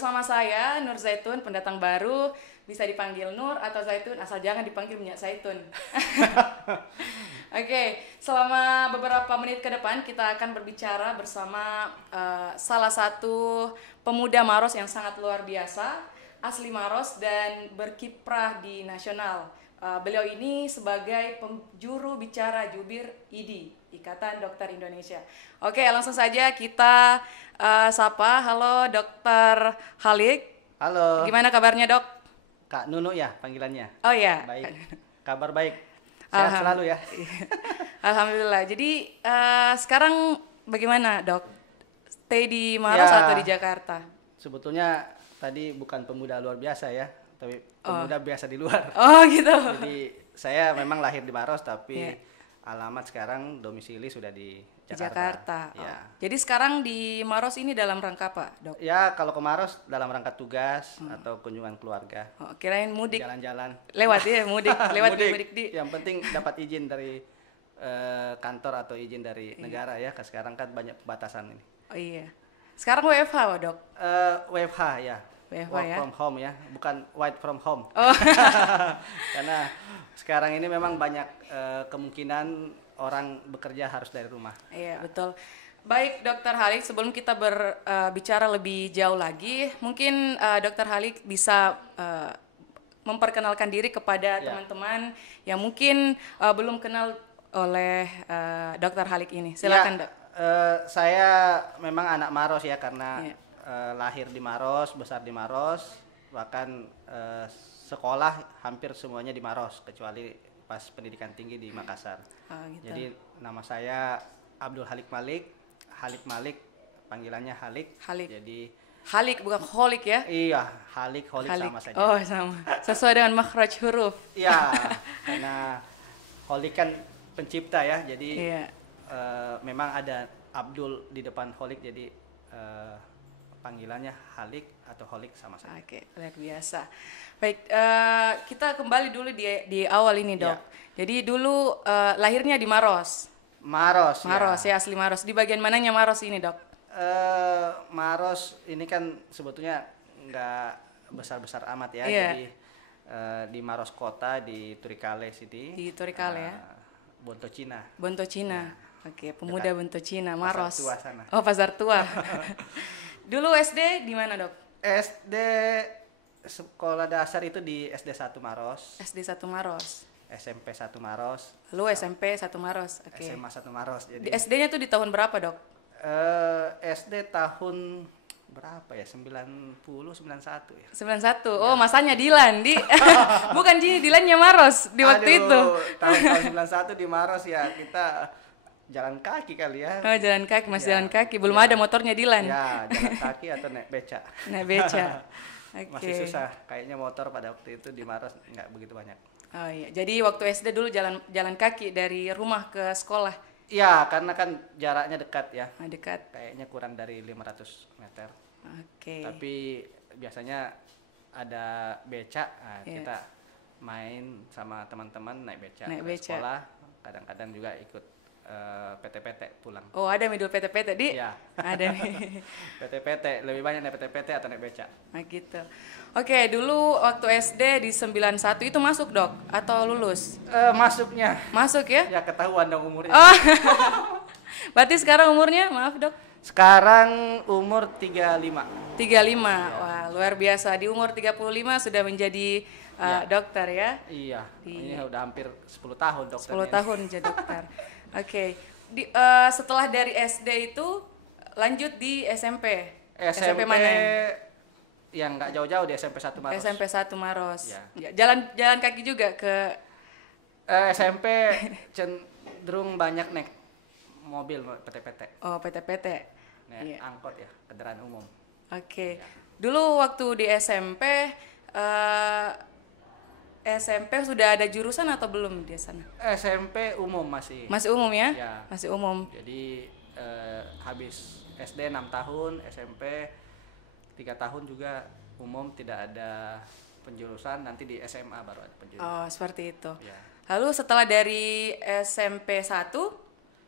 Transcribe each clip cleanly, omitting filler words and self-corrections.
bersama saya Nur Zaitun, pendatang baru, bisa dipanggil Nur atau Zaitun, asal jangan dipanggil minyak zaitun. Oke, selama beberapa menit ke depan kita akan berbicara bersama salah satu pemuda Maros yang sangat luar biasa, asli Maros dan berkiprah di nasional. Beliau ini sebagai juru bicara jubir IDI, Ikatan Dokter Indonesia. Oke, langsung saja kita sapa. Halo Dokter Halik. Halo. Gimana kabarnya, Dok? Kak Nunu ya panggilannya. Oh ya. Baik. Kabar baik. Sehat selalu ya. Alhamdulillah. Jadi sekarang bagaimana, Dok? Stay di Maros atau di Jakarta? Sebetulnya tadi bukan pemuda luar biasa ya, tapi pemuda biasa di luar. Oh gitu. Jadi saya memang lahir di Maros tapi alamat sekarang domisili sudah di Jakarta. Ya. Jadi sekarang di Maros ini dalam rangka apa, Dok? Ya, kalau ke Maros dalam rangka tugas atau kunjungan keluarga. Oh, kirain mudik. Jalan-jalan. Lewat ya, mudik. Lewat mudik di. Yang penting dapat izin dari kantor atau izin dari negara ya. Sekarang kan banyak batasan ini. Oh iya. Sekarang WFH, Dok? WFH ya. WFH Work ya? from home ya, bukan white from home. Oh. Karena sekarang ini memang banyak kemungkinan orang bekerja harus dari rumah. Iya, betul. Baik, Dokter Halik, sebelum kita berbicara lebih jauh lagi, mungkin Dokter Halik bisa memperkenalkan diri kepada teman-teman yang mungkin belum kenal oleh Dokter Halik ini. Silakan, Dok. Saya memang anak Maros ya, karena lahir di Maros, besar di Maros, bahkan sekolah hampir semuanya di Maros, kecuali pas pendidikan tinggi di Makassar. Gitu. Jadi nama saya Abdul Halik Malik. Halik Malik, panggilannya Halik. Jadi Halik bukan Holik ya? Iya, Halik sama saja. Oh, sama. Sesuai dengan makhraj huruf. Iya, karena Holik kan pencipta ya. Jadi memang ada Abdul di depan Holik, jadi panggilannya Halik atau Holik sama saja. Oke, luar biasa. Baik, kita kembali dulu di awal ini, Dok. Jadi dulu lahirnya di Maros. Maros ya, asli Maros. Di bagian mananya Maros ini, Dok? Maros ini kan sebetulnya nggak besar-besar amat ya. Jadi di Maros Kota, di Turikale City. Di Turikale ya. Bonto Cina. Bonto Cina. Oke, pemuda Bonto Cina, Maros. Pasar Tua sana. Oh, Pasar Tua. Dulu SD di mana, Dok? SD sekolah dasar itu di SD 1 Maros. SD 1 Maros. SMP 1 Maros. Lalu SMP 1 Maros. Oke. SMA 1 Maros. Jadi di SD-nya tuh di tahun berapa, Dok? SD tahun berapa ya? 91 ya. 91. Oh, masanya Dilan di bukan Dilannya Maros di waktu itu. Tahun 91 di Maros ya. Kita jalan kaki kali ya. Oh, jalan kaki, masih jalan kaki. Belum ada motornya Dilan. Ya, jalan kaki atau naik beca. Naik beca. Masih susah. Kayaknya motor pada waktu itu di Maros nggak begitu banyak. Oh iya. Jadi waktu SD dulu jalan kaki dari rumah ke sekolah. Iya, karena kan jaraknya dekat ya. Dekat. Kayaknya kurang dari 500 meter. Oke. Tapi biasanya ada beca, kita main sama teman-teman naik beca ke sekolah. Kadang-kadang juga ikut PT-PT pulang. Oh, ada middle PT-PT di? Iya. Ada nih. PT-PT, lebih banyak naik PT-PT atau naik beca. Nah gitu. Oke, dulu waktu SD di 91 itu masuk, Dok? Atau lulus? Masuknya. Masuk ya? Ya ketahuan dong umurnya. Oh. Berarti sekarang umurnya, maaf, Dok? Sekarang umur 35. 35, wah luar biasa. Di umur 35 sudah menjadi dokter ya? Iya, ini udah hampir 10 tahun dokter. 10 tahun jadi dokter. Oke. Setelah dari SD itu lanjut di SMP. SMP mana? Yang nggak jauh-jauh di SMP 1 Maros. SMP 1 Maros. Ya. Jalan kaki juga ke SMP cenderung banyak naik mobil PT-PT. Oh, PT-PT. Angkot ya, kendaraan umum. Oke. Dulu waktu di SMP sudah ada jurusan atau belum di sana? SMP umum masih. Masih umum ya? Ya. Masih umum. Jadi habis SD 6 tahun, SMP 3 tahun juga umum, tidak ada penjurusan, nanti di SMA baru ada penjurusan. Oh, seperti itu. Ya. Lalu setelah dari SMP 1,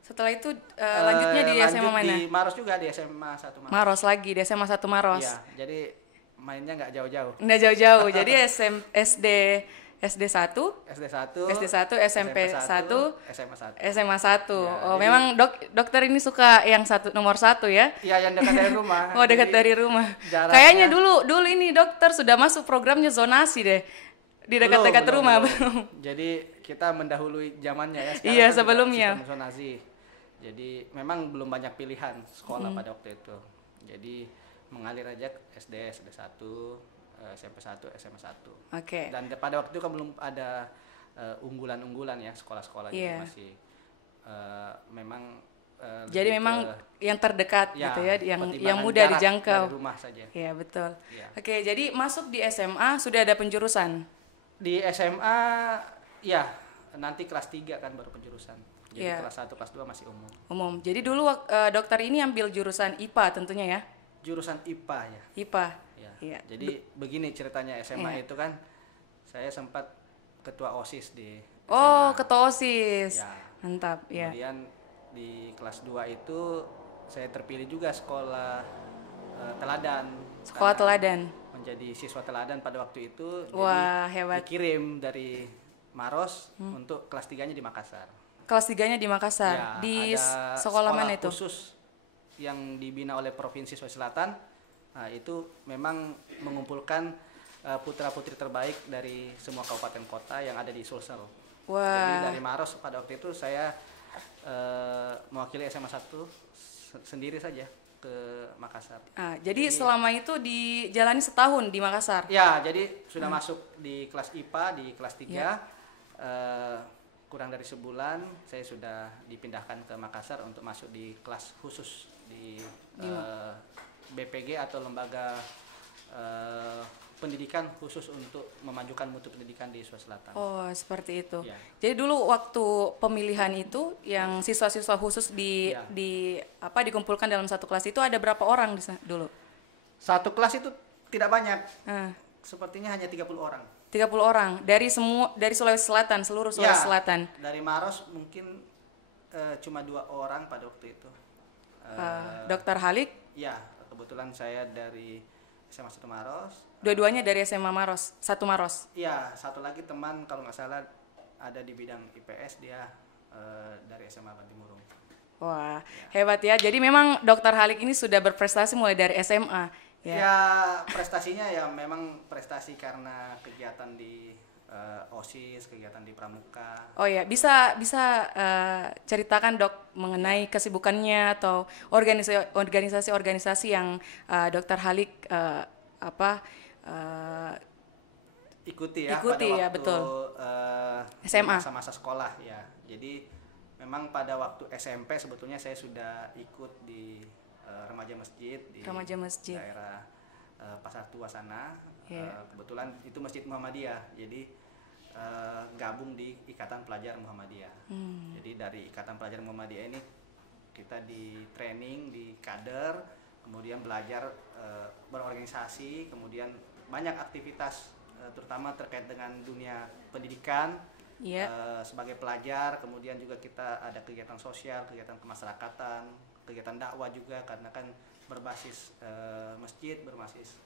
setelah itu lanjutnya di SMA mana? Di Maros juga, di SMA 1 Maros. Maros lagi, di SMA 1 Maros. Iya, jadi mainnya nggak jauh-jauh. Nggak jauh-jauh. Jadi SD 1, SD 1, SMP 1, SMA 1. SMA 1. Ya, Oh, jadi- memang dokter ini suka yang nomor 1 ya? Iya, yang dekat dari rumah. Oh, dekat Jadi dari rumah. jaraknya- Kayaknya dulu ini dokter sudah masuk programnya zonasi deh. Di dekat-dekat belum, rumah. belum. Jadi kita mendahului zamannya ya. Sekarang Iya, kan sudah sebelumnya. sistem zonasi. Jadi memang belum banyak pilihan sekolah pada waktu itu. Jadi mengalir aja ke SD 1, SMP 1, SMA 1. Oke. Dan pada waktu itu kan belum ada unggulan-unggulan ya, sekolah-sekolah Iya. jadi masih memang Jadi lebih memang ke- yang terdekat ya, gitu ya, yang pertimbangan mudah jarak dijangkau. dari rumah saja. Iya, betul. Iya. Oke, jadi masuk di SMA sudah ada penjurusan. Di SMA ya nanti kelas 3 kan baru penjurusan. Jadi Iya. kelas 1, kelas 2 masih umum. Umum. Jadi dulu dokter ini ambil jurusan IPA tentunya ya. Jurusan IPA ya. IPA. Ya. Iya. Jadi begini ceritanya SMA Iya. itu kan saya sempat ketua OSIS di Oh, SMA. ketua OSIS. Ya. Mantap, ya. Kemudian di kelas 2 itu saya terpilih juga sekolah teladan. Sekolah Karena teladan. Menjadi siswa teladan pada waktu itu. Wah, jadi hebat. dikirim dari Maros untuk kelas 3-nya di Makassar. Kelas 3-nya di Makassar. Ya, Di ada sekolah mana itu? khusus yang dibina oleh Provinsi Sulawesi Selatan. Nah, itu memang mengumpulkan putra-putri terbaik dari semua kabupaten kota yang ada di Sulsel. Jadi Wah. dari Maros pada waktu itu saya mewakili SMA 1 sendiri saja ke Makassar. Jadi selama itu dijalani setahun di Makassar. Ya, jadi sudah masuk di kelas IPA di kelas 3. Ya. Kurang dari sebulan saya sudah dipindahkan ke Makassar untuk masuk di kelas khusus di BPG atau lembaga pendidikan khusus untuk memajukan mutu pendidikan di Sulawesi Selatan. Oh, seperti itu. Ya. Jadi dulu waktu pemilihan itu yang siswa-siswa khusus Ya. dikumpulkan dalam satu kelas itu ada berapa orang dulu? Satu kelas itu tidak banyak. Ah, Sepertinya hanya 30 orang. 30 orang dari Sulawesi Selatan, seluruh Sulawesi Ya, Selatan. dari Maros mungkin cuma 2 orang pada waktu itu. Dr. Halik, Ya, kebetulan saya dari SMA 1 Maros. dua-duanya dari SMA Maros, satu Maros. Ya, satu lagi teman kalau nggak salah ada di bidang IPS, dia dari SMA Bantimurung. Wah, hebat ya. Jadi memang Dr. Halik ini sudah berprestasi mulai dari SMA. Ya, prestasinya ya memang prestasi karena kegiatan di OSIS, kegiatan di Pramuka. Oh ya, bisa ceritakan Dok mengenai kesibukannya atau organisasi-organisasi yang Dr. Halik Ikuti ya Ikuti pada ya, waktu betul. SMA. masa-masa sekolah ya. Jadi memang pada waktu SMP sebetulnya saya sudah ikut di remaja masjid di Remaja masjid. daerah Pasar Tua sana. Iya. Kebetulan itu Masjid Muhammadiyah. Jadi gabung di Ikatan Pelajar Muhammadiyah. Jadi dari Ikatan Pelajar Muhammadiyah ini kita di training, di kader, kemudian belajar berorganisasi, kemudian banyak aktivitas terutama terkait dengan dunia pendidikan. Iya. Sebagai pelajar, kemudian juga kita ada kegiatan sosial, kegiatan kemasyarakatan, kegiatan dakwah juga karena kan berbasis masjid, berbasis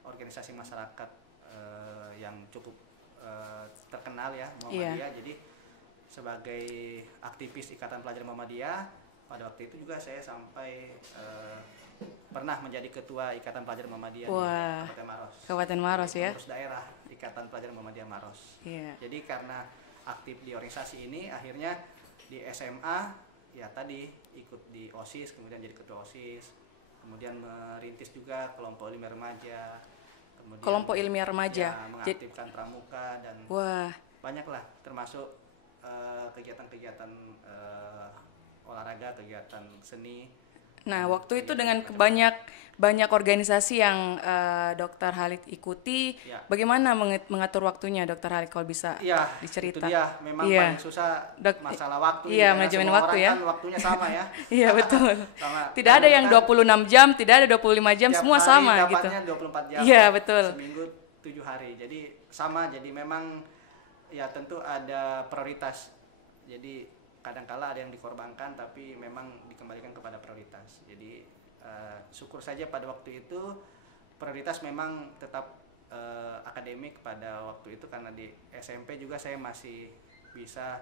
organisasi masyarakat yang cukup terkenal ya Muhammadiyah. Jadi sebagai aktivis Ikatan Pelajar Muhammadiyah pada waktu itu juga saya sampai pernah menjadi ketua Ikatan Pelajar Muhammadiyah di Kabupaten Maros. Kabupaten Maros ya. Pengurus daerah Ikatan Pelajar Muhammadiyah Maros. Iya. Jadi karena aktif di organisasi ini akhirnya di SMA ya tadi ikut di OSIS, kemudian jadi ketua OSIS, kemudian merintis juga kelompok ilmiah remaja, kemudian Kelompok ilmiah remaja. ya, mengaktifkan pramuka dan Wah, banyaklah termasuk kegiatan-kegiatan olahraga, kegiatan seni. nah waktu itu dengan banyak organisasi yang Dr. Halik ikuti, Ya. bagaimana mengatur waktunya Dr. Halik kalau bisa Iya, dicerita? itu dia memang Iya. paling susah Dok- masalah waktu. iya, karena manajemen semua waktu orang ya. kan waktunya sama ya. Iya betul. Sama. Tidak ada yang 26 jam, tidak ada 25 jam, Tiap semua hari sama gitu. dapatnya 24 jam. Iya, betul. Seminggu 7 hari. Jadi sama, jadi memang ya tentu ada prioritas. Jadi kadangkala ada yang dikorbankan tapi memang dikembalikan kepada prioritas. Jadi syukur saja pada waktu itu prioritas memang tetap akademik pada waktu itu, karena di SMP juga saya masih bisa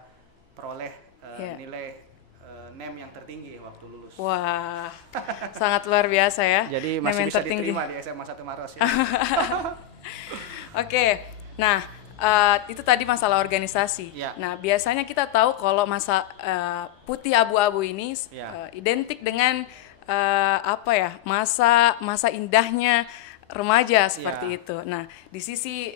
peroleh nilai NEM yang tertinggi waktu lulus. Wah, sangat luar biasa ya. Jadi masih bisa diterima di SMA 1 Maros ya. Oke, nah itu tadi masalah organisasi. Ya. Nah biasanya kita tahu kalau masa putih abu-abu ini identik dengan masa indahnya remaja seperti itu. Nah di sisi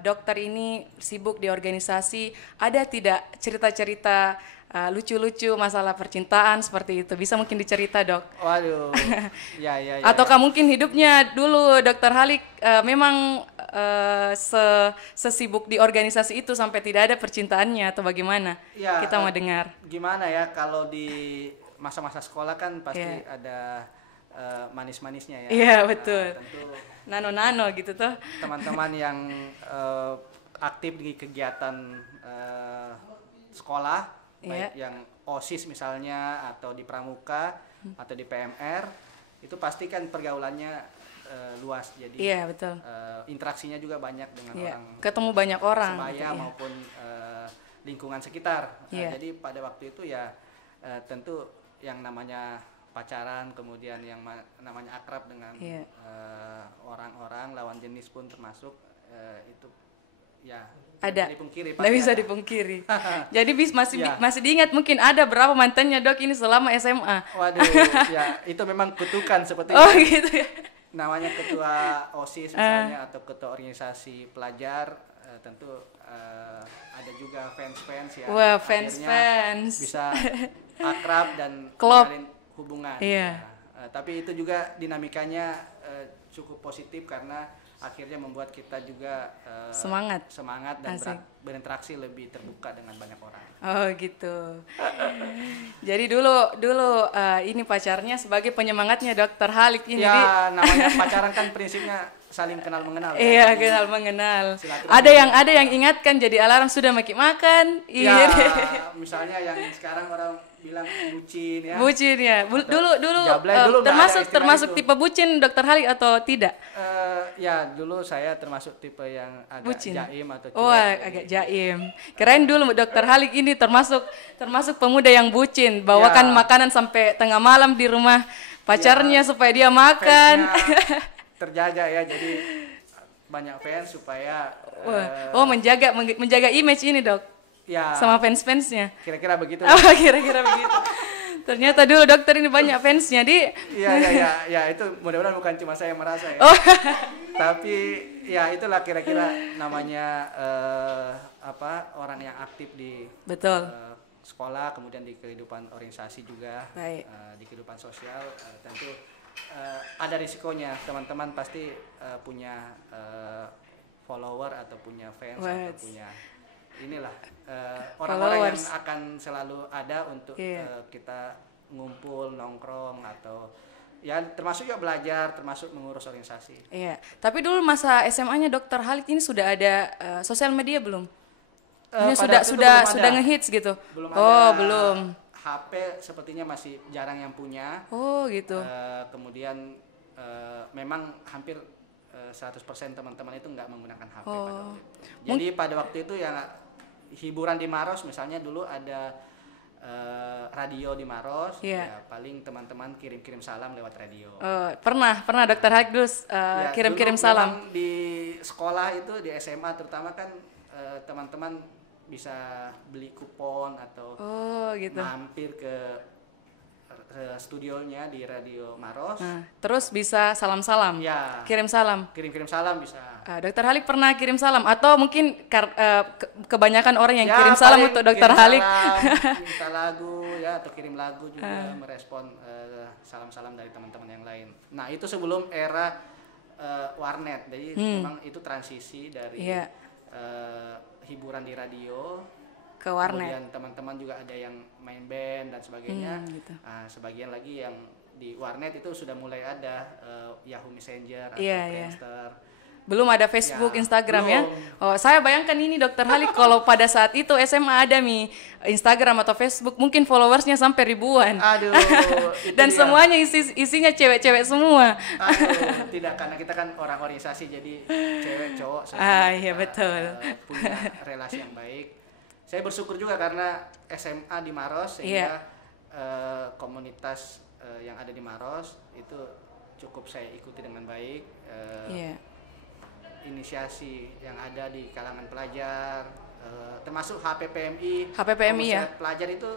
dokter ini sibuk di organisasi, ada tidak cerita-cerita lucu-lucu masalah percintaan seperti itu? Bisa mungkin dicerita, Dok? Waduh. Ya. Ataukah mungkin hidupnya dulu Dokter Halik memang sesibuk di organisasi itu sampai tidak ada percintaannya atau bagaimana? Ya, kita mau dengar. Gimana ya, kalau di masa-masa sekolah kan pasti ada manis-manisnya ya. Iya, betul. Tentu nano-nano gitu tuh. Teman-teman yang aktif di kegiatan sekolah, baik yang OSIS misalnya, atau di Pramuka atau di PMR, itu pasti kan pergaulannya luas, jadi betul. interaksinya juga banyak dengan orang, ketemu banyak orang sebaya gitu, maupun lingkungan sekitar. Jadi pada waktu itu ya tentu yang namanya pacaran, kemudian yang namanya akrab dengan orang-orang lawan jenis pun termasuk, itu ya ada, tidak bisa dipungkiri. Jadi masih diingat mungkin ada berapa mantannya, Dok, ini selama SMA? Waduh, ya itu memang kutukan seperti gitu ya. Namanya ketua OSIS misalnya atau ketua organisasi pelajar, tentu ada juga fans ya. Wah, fans bisa akrab dan menjalin hubungan. Tapi itu juga dinamikanya cukup positif, karena akhirnya membuat kita juga semangat dan berinteraksi lebih terbuka dengan banyak orang. Oh gitu. Jadi dulu ini pacarnya sebagai penyemangatnya Dokter Halik ini. Ya, namanya pacaran kan prinsipnya saling kenal mengenal. Iya, kenal mengenal. Ada yang ingatkan jadi alarm sudah makan. Ya, misalnya yang sekarang orang bilang bucin ya. Bucin ya. Dulu termasuk tipe bucin Dokter Halik atau tidak? Ya, dulu saya termasuk tipe yang agak bucin, jaim atau cuek. Oh, agak jaim. Keren dulu Dokter Halik ini termasuk pemuda yang bucin, bawakan makanan sampai tengah malam di rumah pacarnya supaya dia makan. Terjaga ya, jadi banyak fans supaya menjaga image ini, Dok. Ya. Sama fans-fansnya. Kira-kira begitu. Kira-kira begitu. Ternyata dulu dokter ini banyak fansnya di. Iya, itu mudah-mudahan bukan cuma saya yang merasa ya. Tapi ya itulah kira-kira namanya orang yang aktif di sekolah, kemudian di kehidupan organisasi juga, di kehidupan sosial, tentu ada risikonya. Teman-teman pasti punya follower atau punya fans atau punya orang-orang yang akan selalu ada untuk kita ngumpul, nongkrong, atau ya termasuk juga belajar, termasuk mengurus organisasi. Iya, tapi dulu masa SMA-nya Dokter Halik ini sudah ada sosial media belum? Ini sudah ngehits gitu? Belum belum. HP sepertinya masih jarang yang punya. Oh gitu. Kemudian memang hampir 100% teman-teman itu nggak menggunakan HP pada waktu itu. Jadi pada waktu itu ya hiburan di Maros, misalnya dulu ada radio di Maros, ya paling teman-teman kirim-kirim salam lewat radio. Pernah Dokter Halik kirim-kirim salam. Di sekolah itu, di SMA terutama kan teman-teman bisa beli kupon atau mampir ke studionya di Radio Maros. Terus bisa salam-salam. Ya. Kirim salam. Kirim-kirim salam bisa. Dokter Halik pernah kirim salam atau mungkin kebanyakan orang yang kirim salam untuk Dokter Halik. Minta lagu ya, atau kirim lagu juga, merespon salam-salam dari teman-teman yang lain. Nah, itu sebelum era warnet. Jadi memang itu transisi dari hiburan di radio ke warnet. Kemudian teman-teman juga ada yang main band dan sebagainya. Gitu. Sebagian lagi yang di warnet itu sudah mulai ada Yahoo Messenger atau Friendster. Belum ada Facebook, Ya, Instagram ya? belum. Oh, saya bayangkan ini Dokter Halik kalau pada saat itu SMA ada Instagram atau Facebook, mungkin followersnya sampai ribuan. Aduh, itu Dan dia. semuanya isinya cewek-cewek semua. Aduh, tidak, karena kita kan orang organisasi, jadi cewek cowok Ah, semuanya iya, kita, betul. punya relasi yang baik. Saya bersyukur juga karena SMA di Maros, Iya. sehingga komunitas yang ada di Maros itu cukup saya ikuti dengan baik. Iya. Inisiasi yang ada di kalangan pelajar, termasuk HPPMI. HPPMI ya? Komunitas pelajar itu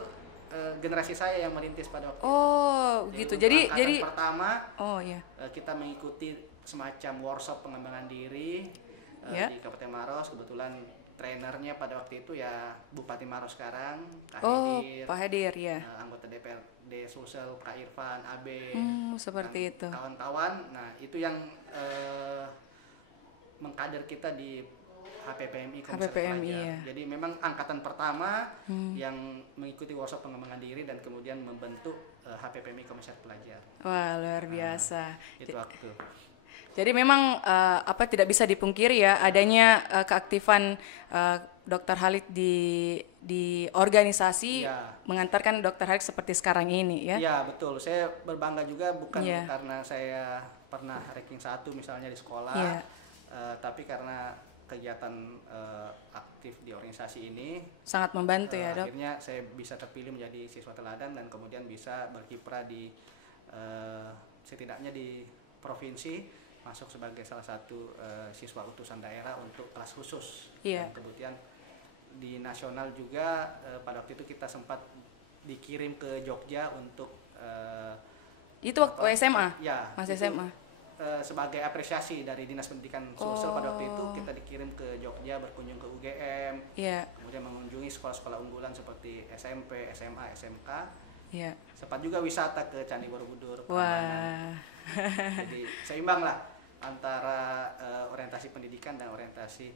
generasi saya yang merintis pada waktu itu. Oh, gitu. Untuk Jadi angkatan pertama oh iya. kita mengikuti semacam workshop pengembangan diri Ya. di Kabupaten Maros. Kebetulan trainernya pada waktu itu ya Bupati Maros sekarang, Kak Oh, Hedir, Pak Hadir ya. anggota DPRD Sulsel, Kak Irfan, Abe, Seperti dan itu. kawan-kawan. Nah, itu yang mengkader kita di HPPMI Komisariat HPPMI, Pelajar. ya. Jadi memang angkatan pertama yang mengikuti workshop pengembangan diri dan kemudian membentuk HPPMI Komisariat Pelajar. Wah, luar biasa. Itu waktu. Jadi memang tidak bisa dipungkiri ya adanya keaktifan Dokter Halik di organisasi Ya. mengantarkan Dokter Halik seperti sekarang ini ya. Ya, betul. Saya berbangga juga bukan Iya. karena saya pernah ranking 1 misalnya di sekolah, Iya. tapi karena kegiatan aktif di organisasi ini Sangat membantu ya, Dok. akhirnya saya bisa terpilih menjadi siswa teladan dan kemudian bisa berkiprah di setidaknya di provinsi, masuk sebagai salah satu siswa utusan daerah untuk kelas khusus. Iya. Dan kemudian di nasional juga pada waktu itu kita sempat dikirim ke Jogja untuk Itu waktu SMA? ya, Masih itu, SMA? sebagai apresiasi dari Dinas Pendidikan Sulsel pada waktu itu kita dikirim ke Jogja berkunjung ke UGM, Iya, kemudian mengunjungi sekolah-sekolah unggulan seperti SMP, SMA, SMK. iya. Sempat juga wisata ke Candi Borobudur, Prambanan. Wah. Jadi seimbang lah antara orientasi pendidikan dan orientasi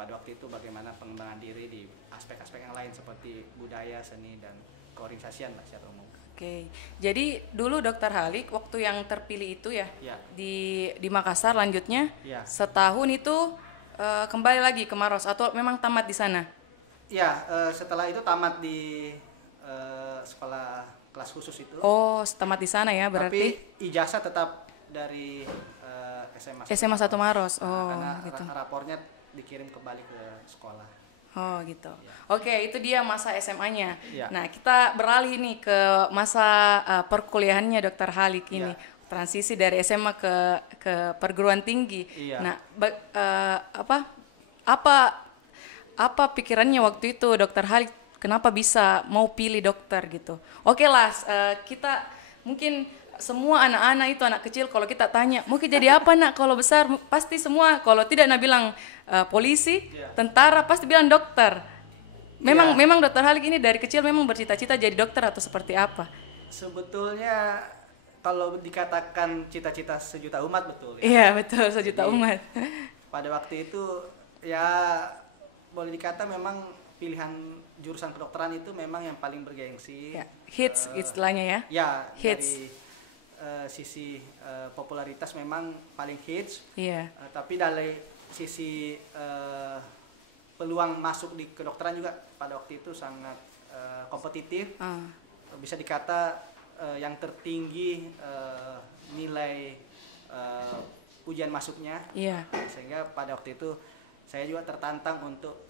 pada waktu itu bagaimana pengembangan diri di aspek-aspek yang lain seperti budaya, seni, dan keorganisasian lah secara umum. Oke, jadi dulu Dokter Halik waktu yang terpilih itu ya, Ya. di Makassar lanjutnya Ya. setahun itu kembali lagi ke Maros atau memang tamat di sana? Ya, setelah itu tamat di sekolah kelas khusus itu. Oh, tamat di sana ya berarti? Tapi ijazah tetap dari SMA. SMA 1 Maros. Oh, Karena gitu. rapornya dikirim kembali ke sekolah. Oh, gitu. Oke, itu dia masa SMA-nya. Ya. Nah, kita beralih nih ke masa perkuliahannya Dokter Halik ini. Ya. Transisi dari SMA ke perguruan tinggi. Iya. Nah, apa pikirannya waktu itu Dokter Halik kenapa bisa mau pilih dokter gitu? Oke lah, kita mungkin semua anak-anak itu anak kecil kalau kita tanya mau jadi apa nak kalau besar, pasti semua kalau tidak nak bilang polisi, tentara, pasti bilang dokter. Memang Dokter Halik ini dari kecil memang bercita-cita jadi dokter atau seperti apa? Sebetulnya kalau dikatakan cita-cita sejuta umat betul ya. Iya betul, sejuta Jadi, umat. Pada waktu itu ya boleh dikata memang pilihan jurusan kedokteran itu memang yang paling bergengsi. Ya, hits istilahnya ya. Ya, Hits. dari sisi popularitas memang paling hits. Iya. Tapi dari sisi peluang masuk di kedokteran juga pada waktu itu sangat kompetitif. Bisa dikata yang tertinggi nilai ujian masuknya. Iya. Sehingga pada waktu itu saya juga tertantang untuk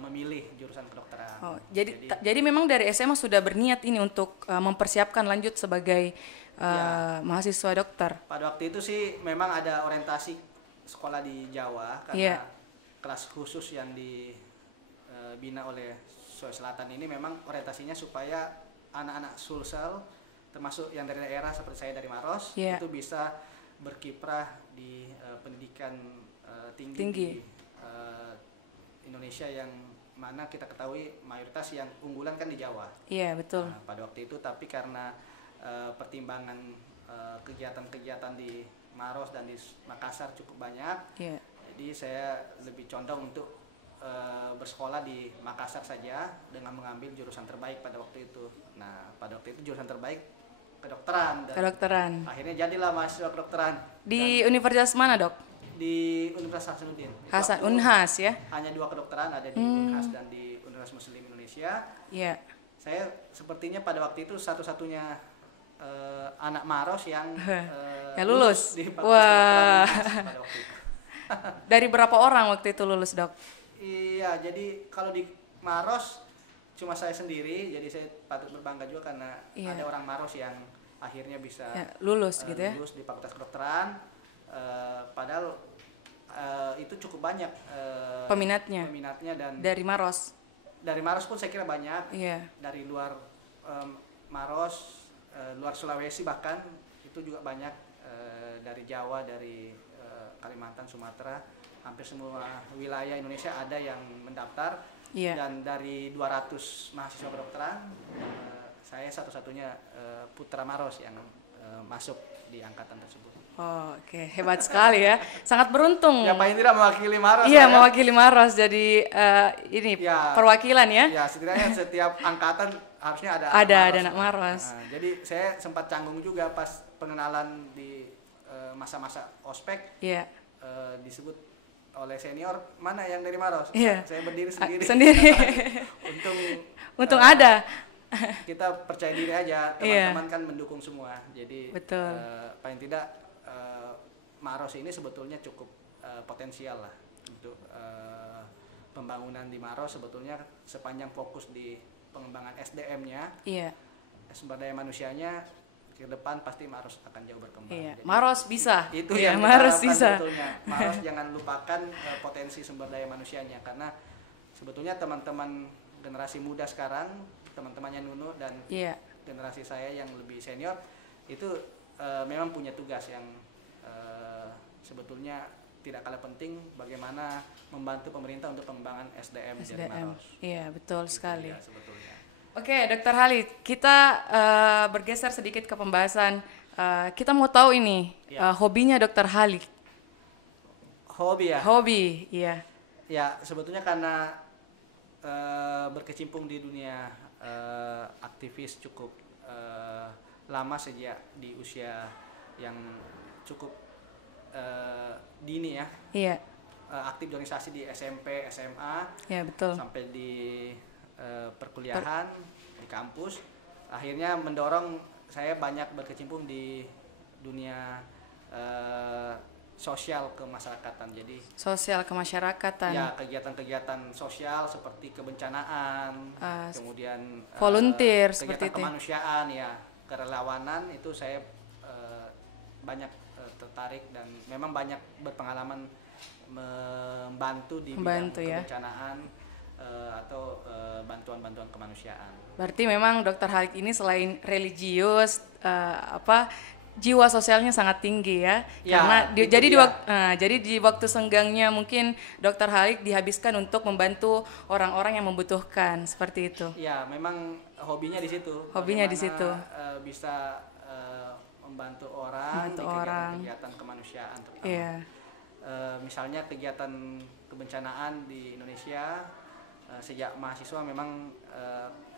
memilih jurusan kedokteran. Oh, jadi memang dari SMA sudah berniat ini untuk mempersiapkan lanjut sebagai mahasiswa dokter. Pada waktu itu sih memang ada orientasi sekolah di Jawa karena Iya. kelas khusus yang dibina oleh Sulawesi Selatan ini memang orientasinya supaya anak-anak Sulsel termasuk yang dari daerah seperti saya dari Maros Iya. itu bisa berkiprah di pendidikan tinggi. Di Indonesia yang mana kita ketahui mayoritas yang unggulan kan di Jawa. Iya betul. Nah, pada waktu itu tapi karena pertimbangan kegiatan-kegiatan di Maros dan di Makassar cukup banyak, Iya. jadi saya lebih condong untuk bersekolah di Makassar saja dengan mengambil jurusan terbaik pada waktu itu. Nah, pada waktu itu jurusan terbaik kedokteran. Dan Kedokteran. akhirnya jadilah mahasiswa kedokteran. Di universitas mana, Dok? Di Universitas Hasanuddin. Hasan Waktu Unhas ya. hanya 2 kedokteran, ada di Unhas dan di Universitas Muslim Indonesia. Iya. Saya sepertinya pada waktu itu satu-satunya anak Maros yang Ya lulus. di Fakultas Wah. Kedokteran Unhas pada waktu itu. Dari berapa orang waktu itu lulus, Dok? Iya, jadi kalau di Maros cuma saya sendiri, jadi saya patut berbangga juga karena Iya. ada orang Maros yang akhirnya bisa Ya, lulus gitu ya. lulus di Fakultas Kedokteran. Padahal itu cukup banyak Peminatnya dan dari Maros. dari Maros pun saya kira banyak. Iya. Dari luar Maros, luar Sulawesi bahkan itu juga banyak, dari Jawa, dari Kalimantan, Sumatera, hampir semua wilayah Indonesia ada yang mendaftar. Iya. Dan dari 200 mahasiswa kedokteran, saya satu-satunya putra Maros yang masuk di angkatan tersebut. Oh, oke, hebat sekali ya. Sangat beruntung. Ya Pak Indra mewakili Maros. Iya, ya. mewakili Maros jadi ini Ya. perwakilan ya. Ya, setidaknya setiap angkatan harusnya ada Ada anak Maros. Nah, jadi saya sempat canggung juga pas pengenalan di masa-masa ospek. Iya. Disebut oleh senior, mana yang dari Maros? Iya. Saya berdiri sendiri. Sendiri. Untung ada. Kita percaya diri aja, Iya. teman-teman kan mendukung semua. Jadi Betul. paling tidak Maros ini sebetulnya cukup potensial lah untuk pembangunan di Maros. Sebetulnya sepanjang fokus di pengembangan SDM-nya, Iya. sumber daya manusianya, ke depan pasti Maros akan jauh berkembang. Iya. Jadi, Maros bisa. itu Iya, yang kita Maros harapkan bisa. sebetulnya. Maros jangan lupakan potensi sumber daya manusianya, karena sebetulnya teman-teman generasi muda sekarang, teman-temannya Nunu dan Iya. generasi saya yang lebih senior itu memang punya tugas yang sebetulnya tidak kalah penting, bagaimana membantu pemerintah untuk pengembangan SDM dari SDM. Maros. Iya, betul sekali. Ya, sebetulnya. Oke, Dokter Halid, kita bergeser sedikit ke pembahasan. Kita mau tahu ini Ya. hobinya Dokter Halid. Hobi ya. Hobi, iya. Ya, sebetulnya karena berkecimpung di dunia aktivis cukup lama, sejak di usia yang cukup dini ya. Iya. Aktif di organisasi di SMP, SMA, Ya, betul. sampai di perkuliahan, di kampus. Akhirnya mendorong saya banyak berkecimpung di dunia sosial kemasyarakatan. Jadi Sosial kemasyarakatan. ya, kegiatan-kegiatan sosial seperti kebencanaan, kemudian volunteer kegiatan seperti itu. kemanusiaan, ya, kerelawanan, itu saya banyak tertarik dan memang banyak berpengalaman membantu di bidang Ya. kebencanaan atau bantuan-bantuan kemanusiaan. Berarti memang Dokter Halid ini selain religius, jiwa sosialnya sangat tinggi ya. Ya, Karena itu jadi dia. jadi di waktu senggangnya mungkin Dokter Halid dihabiskan untuk membantu orang-orang yang membutuhkan, seperti itu. Ya, memang hobinya di situ. Hobinya di Bagaimana, situ. Bisa membantu orang Membantu di orang. kegiatan-kegiatan kemanusiaan terutama. Iya. Misalnya kegiatan kebencanaan di Indonesia, sejak mahasiswa memang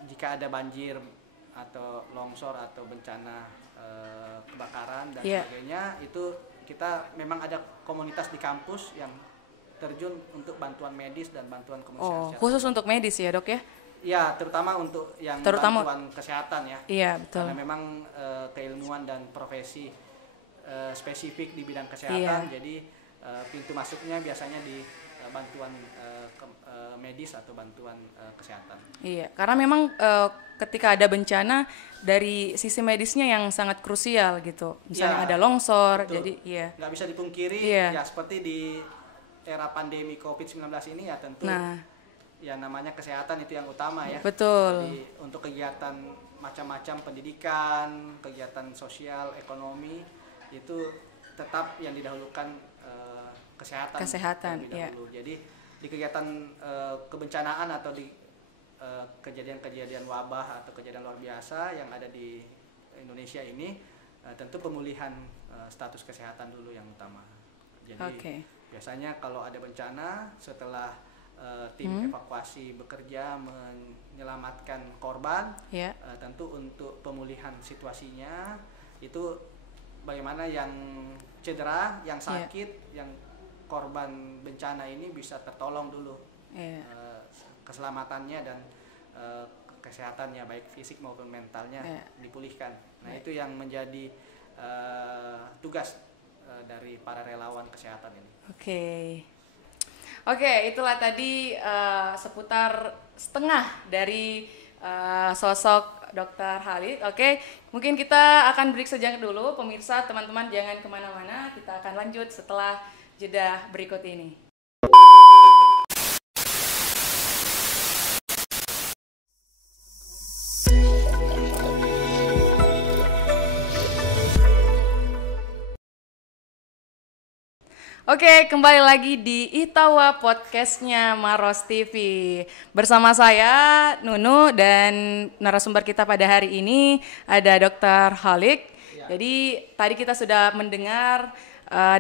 jika ada banjir atau longsor atau bencana kebakaran dan Iya. sebagainya, itu kita memang ada komunitas di kampus yang terjun untuk bantuan medis dan bantuan kemanusiaan. Oh, secara khusus untuk medis ya, Dok ya? Ya, terutama untuk yang Terutama- bantuan kesehatan ya. Iya, betul. Karena memang keilmuan dan profesi spesifik di bidang kesehatan, Iya. jadi pintu masuknya biasanya di bantuan medis atau bantuan kesehatan. Iya, karena memang ketika ada bencana dari sisi medisnya yang sangat krusial gitu. Misalnya Ya, ada longsor, betul. jadi iya. Nggak bisa dipungkiri, Iya. ya seperti di era pandemi COVID-19 ini, ya tentu Nah, ya namanya kesehatan itu yang utama ya. betul. Jadi untuk kegiatan macam-macam pendidikan, kegiatan sosial, ekonomi, itu tetap yang didahulukan kesehatan. Kesehatan, terlebih iya. dahulu. Jadi di kegiatan kebencanaan atau di kejadian-kejadian wabah atau kejadian luar biasa yang ada di Indonesia ini, tentu pemulihan status kesehatan dulu yang utama. Jadi Oke. biasanya kalau ada bencana, setelah tim evakuasi bekerja menyelamatkan korban, Ya. tentu untuk pemulihan situasinya itu bagaimana yang cedera, yang sakit, yang korban bencana ini bisa tertolong dulu, keselamatannya dan kesehatannya baik fisik maupun mentalnya dipulihkan. Nah itu yang menjadi tugas dari para relawan kesehatan ini. Oke, itulah tadi seputar setengah dari sosok Dr. Khalid. Oke, mungkin kita akan break sejenak dulu. Pemirsa, teman-teman jangan kemana-mana. Kita akan lanjut setelah jeda berikut ini. Oke, kembali lagi di Itawa Podcastnya Maros TV. Bersama saya, Nunu, dan narasumber kita pada hari ini ada Dr. Khalid. Jadi tadi kita sudah mendengar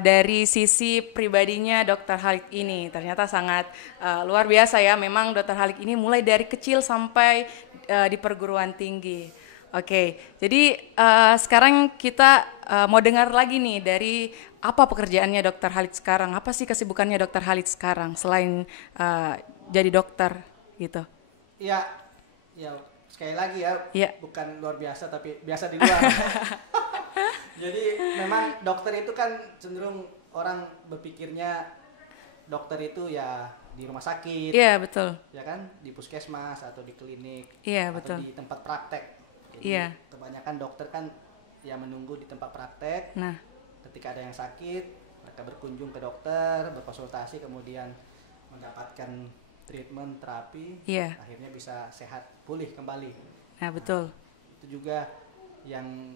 dari sisi pribadinya Dr. Khalid ini. Ternyata sangat luar biasa ya. Memang Dr. Khalid ini mulai dari kecil sampai di perguruan tinggi. Oke, jadi sekarang kita mau dengar lagi nih dari apa pekerjaannya Dr. Khalid sekarang, apa sih kesibukannya Dr. Khalid sekarang selain jadi dokter gitu? Iya, ya sekali lagi ya, bukan luar biasa tapi biasa di luar. Jadi memang dokter itu kan cenderung orang berpikirnya dokter itu ya di rumah sakit, iya betul, ya kan, di puskesmas atau di klinik, iya atau betul, di tempat praktek. Jadi kebanyakan dokter kan ya menunggu di tempat praktek. Nah, ketika ada yang sakit, mereka berkunjung ke dokter, berkonsultasi, kemudian mendapatkan treatment, terapi, akhirnya bisa sehat, pulih kembali. Nah, betul. Itu juga yang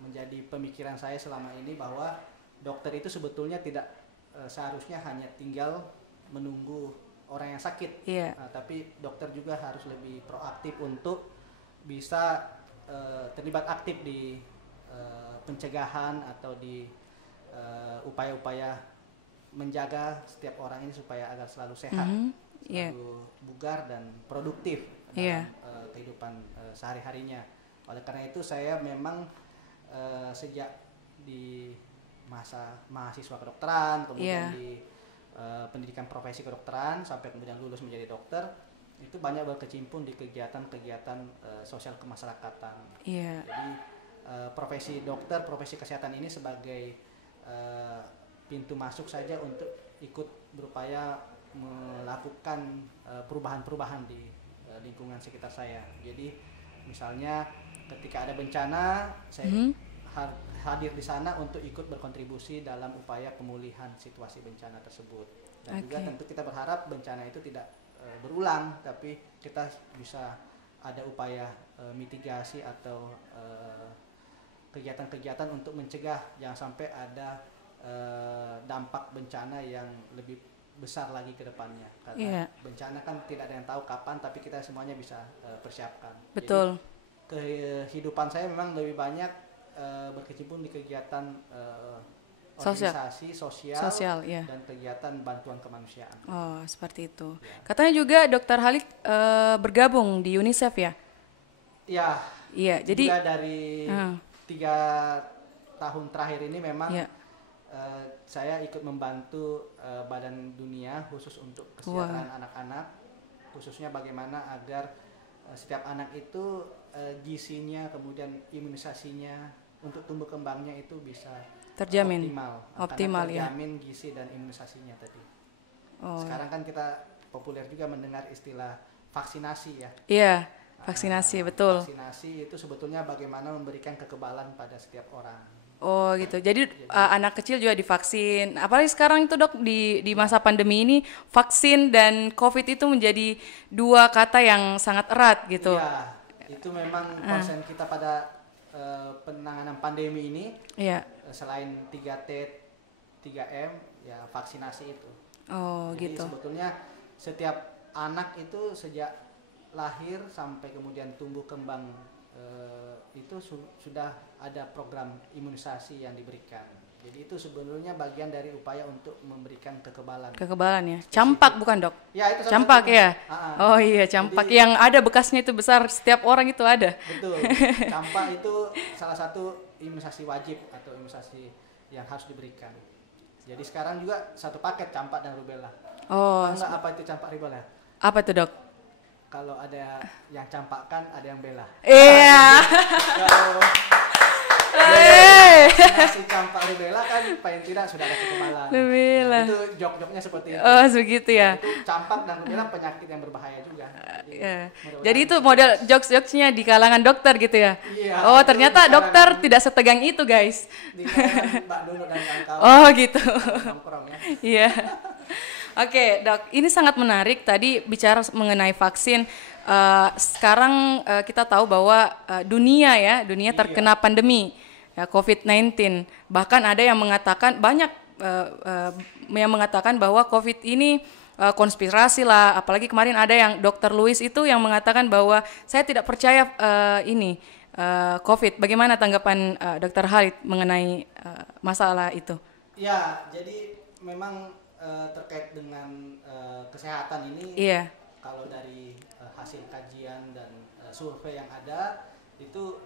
menjadi pemikiran saya selama ini, bahwa dokter itu sebetulnya tidak seharusnya hanya tinggal menunggu orang yang sakit, tapi dokter juga harus lebih proaktif untuk bisa terlibat aktif di pencegahan atau di upaya-upaya menjaga setiap orang ini supaya agar selalu sehat, selalu bugar dan produktif dalam kehidupan sehari-harinya. Oleh karena itu saya memang sejak di masa mahasiswa kedokteran, kemudian di pendidikan profesi kedokteran sampai kemudian lulus menjadi dokter, itu banyak berkecimpung di kegiatan-kegiatan sosial kemasyarakatan. Jadi profesi dokter, profesi kesehatan ini sebagai pintu masuk saja untuk ikut berupaya melakukan perubahan-perubahan di lingkungan sekitar saya. Jadi misalnya ketika ada bencana, saya hadir di sana untuk ikut berkontribusi dalam upaya pemulihan situasi bencana tersebut. Dan juga tentu kita berharap bencana itu tidak berulang, tapi kita bisa ada upaya mitigasi atau kegiatan-kegiatan untuk mencegah jangan sampai ada dampak bencana yang lebih besar lagi ke depannya. Karena bencana kan tidak ada yang tahu kapan, tapi kita semuanya bisa persiapkan. Betul. Jadi kehidupan saya memang lebih banyak berkecimpung di kegiatan organisasi sosial dan kegiatan bantuan kemanusiaan. Oh, seperti itu. Katanya juga Dr. Khalid bergabung di UNICEF ya? Iya. Jadi juga dari 3 tahun terakhir ini memang saya ikut membantu Badan Dunia khusus untuk kesejahteraan anak-anak, khususnya bagaimana agar setiap anak itu gizinya, kemudian imunisasinya untuk tumbuh kembangnya itu bisa terjamin optimal terjamin gizi dan imunisasinya tadi. Sekarang kan kita populer juga mendengar istilah vaksinasi ya. Iya, vaksinasi betul. Vaksinasi itu sebetulnya bagaimana memberikan kekebalan pada setiap orang. Oh gitu. Jadi anak kecil juga divaksin. Apalagi sekarang itu Dok di masa pandemi ini vaksin dan COVID itu menjadi dua kata yang sangat erat gitu. Iya. Itu memang konsen kita pada penanganan pandemi ini. Iya. Selain 3T, 3M, ya vaksinasi itu. Oh, jadi gitu. sebetulnya setiap anak itu sejak lahir sampai kemudian tumbuh kembang itu sudah ada program imunisasi yang diberikan. Jadi itu sebenarnya bagian dari upaya untuk memberikan kekebalan. Kekebalan ya. Campak bukan Dok? Ya, itu campak ya. Oh iya, campak. Jadi, yang ada bekasnya itu besar, setiap orang itu ada. Betul. Campak itu salah satu imunisasi wajib atau imunisasi yang harus diberikan. Jadi sekarang juga satu paket campak dan rubella. Oh, Tahu nggak apa itu campak rubella? apa tuh dok? Kalau ada yang campakkan, ada yang bela. Iya. Kalau Eh. vaksinasi campak rubella kan paling tidak sudah ada kekebalan. Rubella. Itu jok-joknya seperti itu. Oh, begitu ya. Itu campak dan rubella penyakit yang berbahaya juga. Ya. mudah-mudahan Jadi itu model jokes-jokesnya di kalangan dokter gitu ya? Iya, Oh, itu ternyata di dokter kalangan- tidak setegang itu, guys. di kalangan Mbak Dono dan kawan-kawan Oh, gitu. nongkrong ya. Iya. Oke, dok. Ini sangat menarik. Tadi bicara mengenai vaksin. Sekarang kita tahu bahwa dunia Iya. terkena pandemi ya, COVID-19. Bahkan ada yang mengatakan banyak yang mengatakan bahwa COVID ini konspirasi lah. Apalagi kemarin ada yang Dr. Louis itu yang mengatakan bahwa saya tidak percaya ini COVID. Bagaimana tanggapan Dr. Khalid mengenai masalah itu? Ya, jadi memang terkait dengan kesehatan ini, Iya, kalau dari hasil kajian dan survei yang ada itu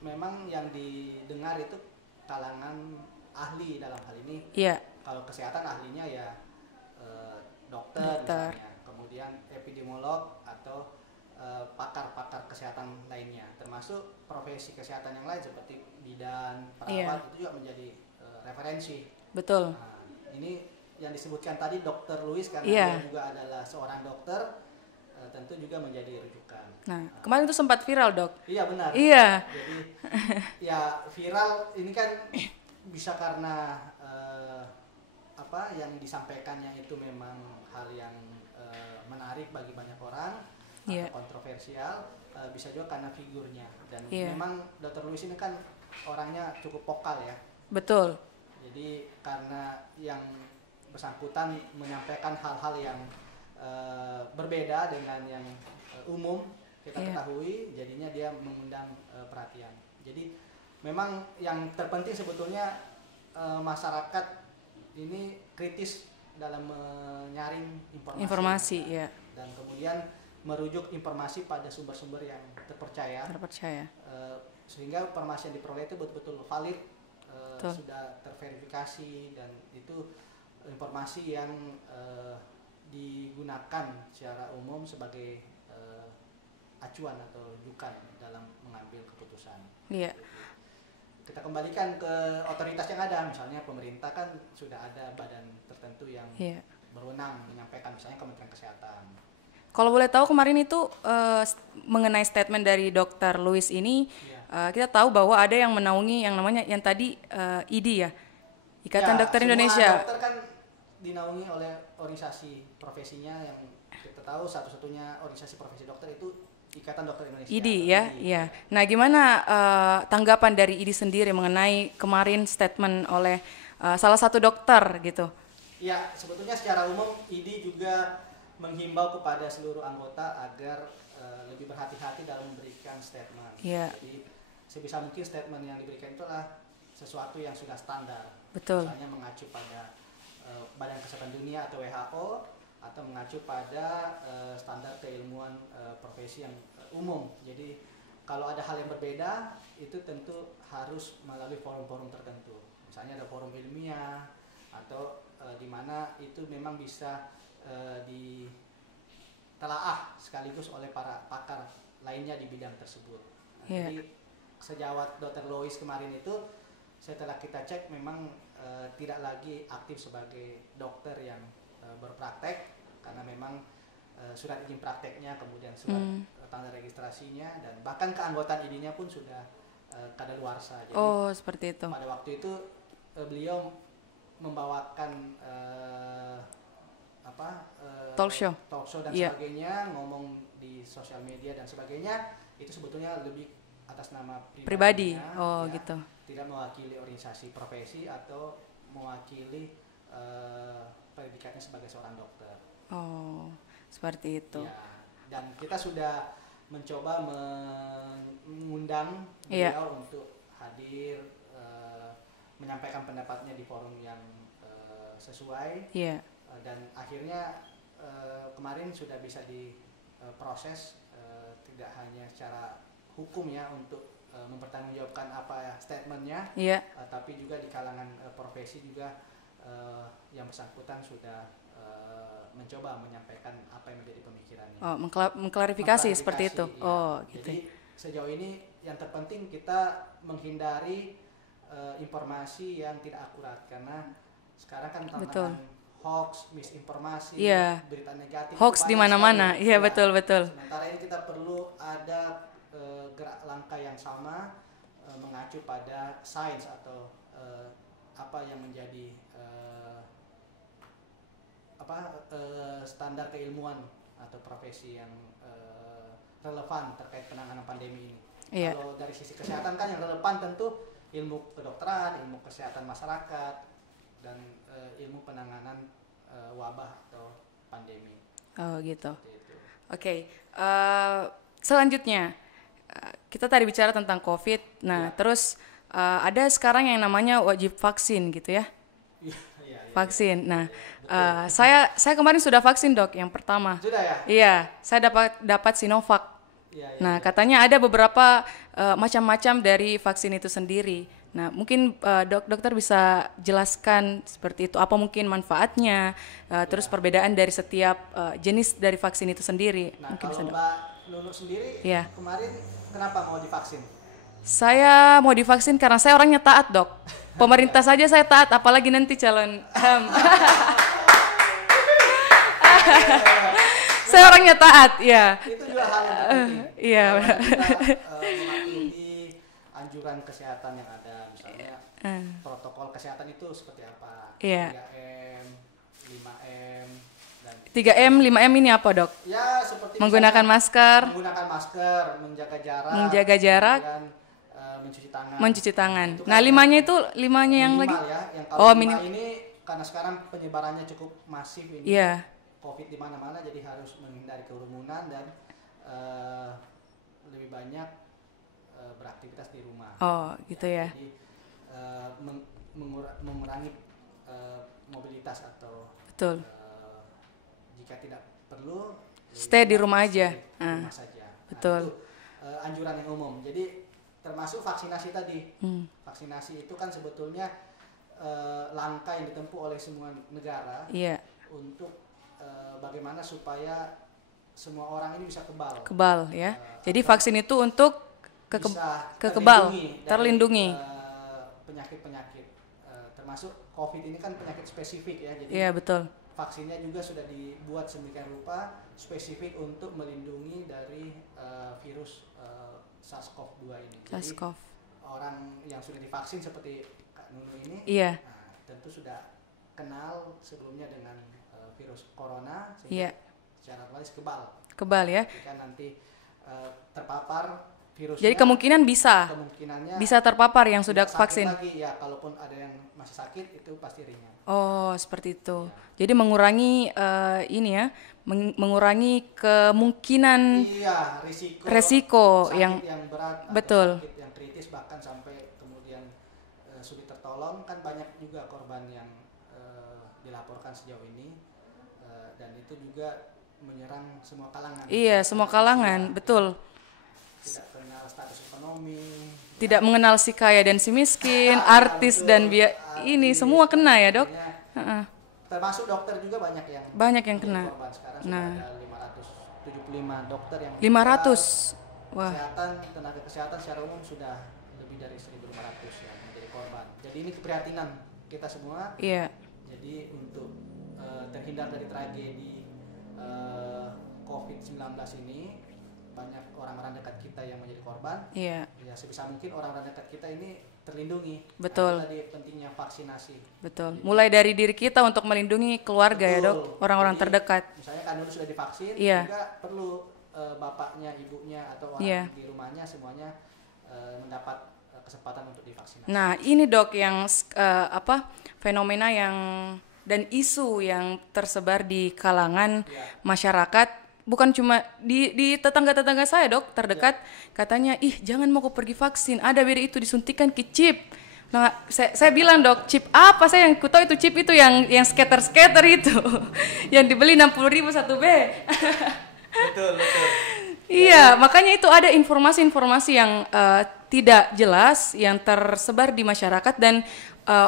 memang yang didengar itu kalangan ahli dalam hal ini. iya, Kalau kesehatan ahlinya ya dokter, Dokter. misalnya, kemudian epidemiolog atau pakar-pakar kesehatan lainnya, termasuk profesi kesehatan yang lain seperti bidan, perawat, itu juga menjadi referensi. betul. Nah, ini yang disebutkan tadi Dr. Louis karena Iya. dia juga adalah seorang dokter, tentu juga menjadi rujukan. Nah, kemarin itu sempat viral, dok. Iya benar. Iya, Jadi ya viral ini kan bisa karena apa yang disampaikannya itu memang hal yang menarik bagi banyak orang, Iya. atau kontroversial, bisa juga karena figurnya. Dan Iya. memang Dr. Louis ini kan orangnya cukup vokal ya. betul. Jadi karena yang bersangkutan menyampaikan hal-hal yang berbeda dengan yang umum kita Iya. ketahui, jadinya dia mengundang perhatian. Jadi memang yang terpenting sebetulnya masyarakat ini kritis dalam menyaring Informasi, ya, dan kemudian merujuk informasi pada sumber-sumber yang terpercaya, terpercaya. sehingga informasi yang diperoleh itu betul-betul valid, Betul. sudah terverifikasi, dan itu informasi yang digunakan secara umum sebagai acuan atau rujukan dalam mengambil keputusan. Iya, Kita kembalikan ke otoritas yang ada, misalnya pemerintah kan sudah ada badan tertentu yang iya. berwenang menyampaikan, misalnya Kementerian Kesehatan. Kalau boleh tahu kemarin itu mengenai statement dari Dr. Louis ini, kita tahu bahwa ada yang menaungi yang namanya yang tadi IDI ya, Ikatan Ya, Dokter semua Indonesia. dokter kan dinaungi oleh organisasi profesinya, yang kita tahu satu-satunya organisasi profesi dokter itu Ikatan Dokter Indonesia. IDI atau ya, IDI. iya. Nah, gimana tanggapan dari IDI sendiri mengenai kemarin statement oleh salah satu dokter gitu? Ya, sebetulnya secara umum IDI juga menghimbau kepada seluruh anggota agar lebih berhati-hati dalam memberikan statement. Iya. Jadi sebisa mungkin statement yang diberikan itu adalah sesuatu yang sudah standar. Betul. Misalnya mengacu pada Badan Kesehatan Dunia atau WHO, atau mengacu pada standar keilmuan profesi yang umum. Jadi kalau ada hal yang berbeda itu tentu harus melalui forum-forum tertentu. Misalnya ada forum ilmiah atau di mana itu memang bisa ditelaah sekaligus oleh para pakar lainnya di bidang tersebut. Yeah. Jadi sejawat Dr. Louis kemarin itu setelah kita cek memang tidak lagi aktif sebagai dokter yang berpraktek, karena memang surat izin prakteknya, kemudian surat tanda registrasinya, dan bahkan keanggotaan ID-nya pun sudah kadaluarsa. Jadi Oh, seperti itu. pada waktu itu beliau membawakan Talk show. dan Iya. sebagainya, ngomong di sosial media dan sebagainya, itu sebetulnya lebih atas nama Pribadi. pribadinya, Oh, ya, gitu. tidak mewakili organisasi profesi atau mewakili predikatnya sebagai seorang dokter. Oh, seperti itu. Ya, dan kita sudah mencoba mengundang Iya. beliau untuk hadir, menyampaikan pendapatnya di forum yang sesuai, Iya. dan akhirnya kemarin sudah bisa diproses, tidak hanya secara hukum ya untuk mempertanggungjawabkan apa statementnya, Iya. tapi juga di kalangan profesi juga yang bersangkutan sudah mencoba menyampaikan apa yang menjadi pemikirannya. Oh, mengklarifikasi seperti itu. Ya. Oh, gitu. Jadi sejauh ini yang terpenting kita menghindari informasi yang tidak akurat, karena sekarang kan tantangan hoax, misinformasi, berita negatif, hoax di mana-mana. Iya, betul. Sementara ini kita perlu ada gerak langkah yang sama, mengacu pada sains atau apa yang menjadi standar keilmuan atau profesi yang relevan terkait penanganan pandemi ini. Iya. Kalau dari sisi kesehatan kan yang relevan tentu ilmu kedokteran, ilmu kesehatan masyarakat, dan ilmu penanganan wabah atau pandemi. Oh gitu. Oke. Selanjutnya kita tadi bicara tentang COVID. Nah, terus ada sekarang yang namanya wajib vaksin gitu ya. Vaksin. Nah, saya kemarin sudah vaksin, Dok, yang pertama. Sudah ya? Iya, saya dapat Sinovac. Nah, katanya ada beberapa macam-macam dari vaksin itu sendiri. Nah, mungkin dokter bisa jelaskan seperti itu, apa mungkin manfaatnya, terus perbedaan dari setiap jenis dari vaksin itu sendiri. Nah, mungkin kalau Mbak Nunu sendiri, kemarin kenapa mau divaksin? Saya mau divaksin karena saya orangnya taat, Dok. Pemerintah saja saya taat, apalagi nanti calon. Saya orangnya taat, ya. Itu juga hal yang penting. Iya. Kita mematuhi anjuran kesehatan yang ada, misalnya protokol kesehatan itu seperti apa? 3M, 5M, dan 3M, 5M ini apa, Dok? Ya, seperti menggunakan masker, menjaga jarak, dan mencuci tangan. Kan nah, limanya yang lagi? Ya, yang kalau ini karena sekarang penyebarannya cukup masif ini. Iya. COVID di mana-mana, jadi harus menghindari kerumunan dan lebih banyak beraktivitas di rumah. Oh, gitu ya. Jadi mengurangi mobilitas atau jika tidak perlu stay di rumah aja. Di rumah saja. Betul. Itu anjuran yang umum. Jadi termasuk vaksinasi tadi. Vaksinasi itu kan sebetulnya langkah yang ditempuh oleh semua negara untuk bagaimana supaya semua orang ini bisa kebal ya. Jadi vaksin itu untuk terlindungi penyakit-penyakit, termasuk COVID ini kan penyakit spesifik ya. Jadi betul. Vaksinnya juga sudah dibuat sedemikian rupa spesifik untuk melindungi dari virus SARS-CoV-2 ini. Jadi orang yang sudah divaksin seperti Kak Nunu ini, tentu sudah kenal sebelumnya dengan virus corona, sehingga secara otomatis kebal ya. Jika nanti terpapar virusnya, jadi kemungkinannya bisa terpapar yang sudah vaksin lagi ya. Kalaupun ada yang masih sakit itu pasti ringan. Oh, seperti itu. Jadi mengurangi mengurangi kemungkinan risiko yang berat, betul, sakit yang kritis, bahkan sampai kemudian sulit tertolong. Kan banyak juga korban yang dilaporkan sejauh ini, dan itu juga menyerang semua kalangan. Iya, semua kalangan, betul. Tidak kenal status ekonomi, tidak mengenal si kaya dan si miskin, artis dan ini semua kena ya, Dok. Termasuk dokter juga banyak yang kena. Korban. Sekarang sudah ada 575 dokter yang 500. Wah. Tenaga kesehatan secara umum sudah lebih dari 1.500 yang menjadi korban. Jadi ini keprihatinan kita semua. Iya. Jadi untuk terhindar dari tragedi COVID-19 ini, banyak orang-orang dekat kita yang menjadi korban. Iya. Ya sebisa mungkin orang-orang dekat kita ini terlindungi. Betul. Nah, tadi pentingnya vaksinasi. Betul. Jadi, mulai dari diri kita untuk melindungi keluarga ya, Dok, orang-orang terdekat. Misalnya kan dulu sudah divaksin, juga perlu bapaknya, ibunya atau orang di rumahnya semuanya mendapat kesempatan untuk divaksinasi. Nah, ini, Dok, yang fenomena yang dan isu yang tersebar di kalangan masyarakat. Bukan cuma di tetangga-tetangga saya, Dok, terdekat, katanya, jangan mau pergi vaksin, ada beda itu disuntikan ke chip. Nah, saya bilang, Dok, chip apa? Saya yang tahu itu chip itu yang skater itu, yang dibeli 60.000 1B. Betul. Iya, makanya itu ada informasi-informasi yang tidak jelas yang tersebar di masyarakat, dan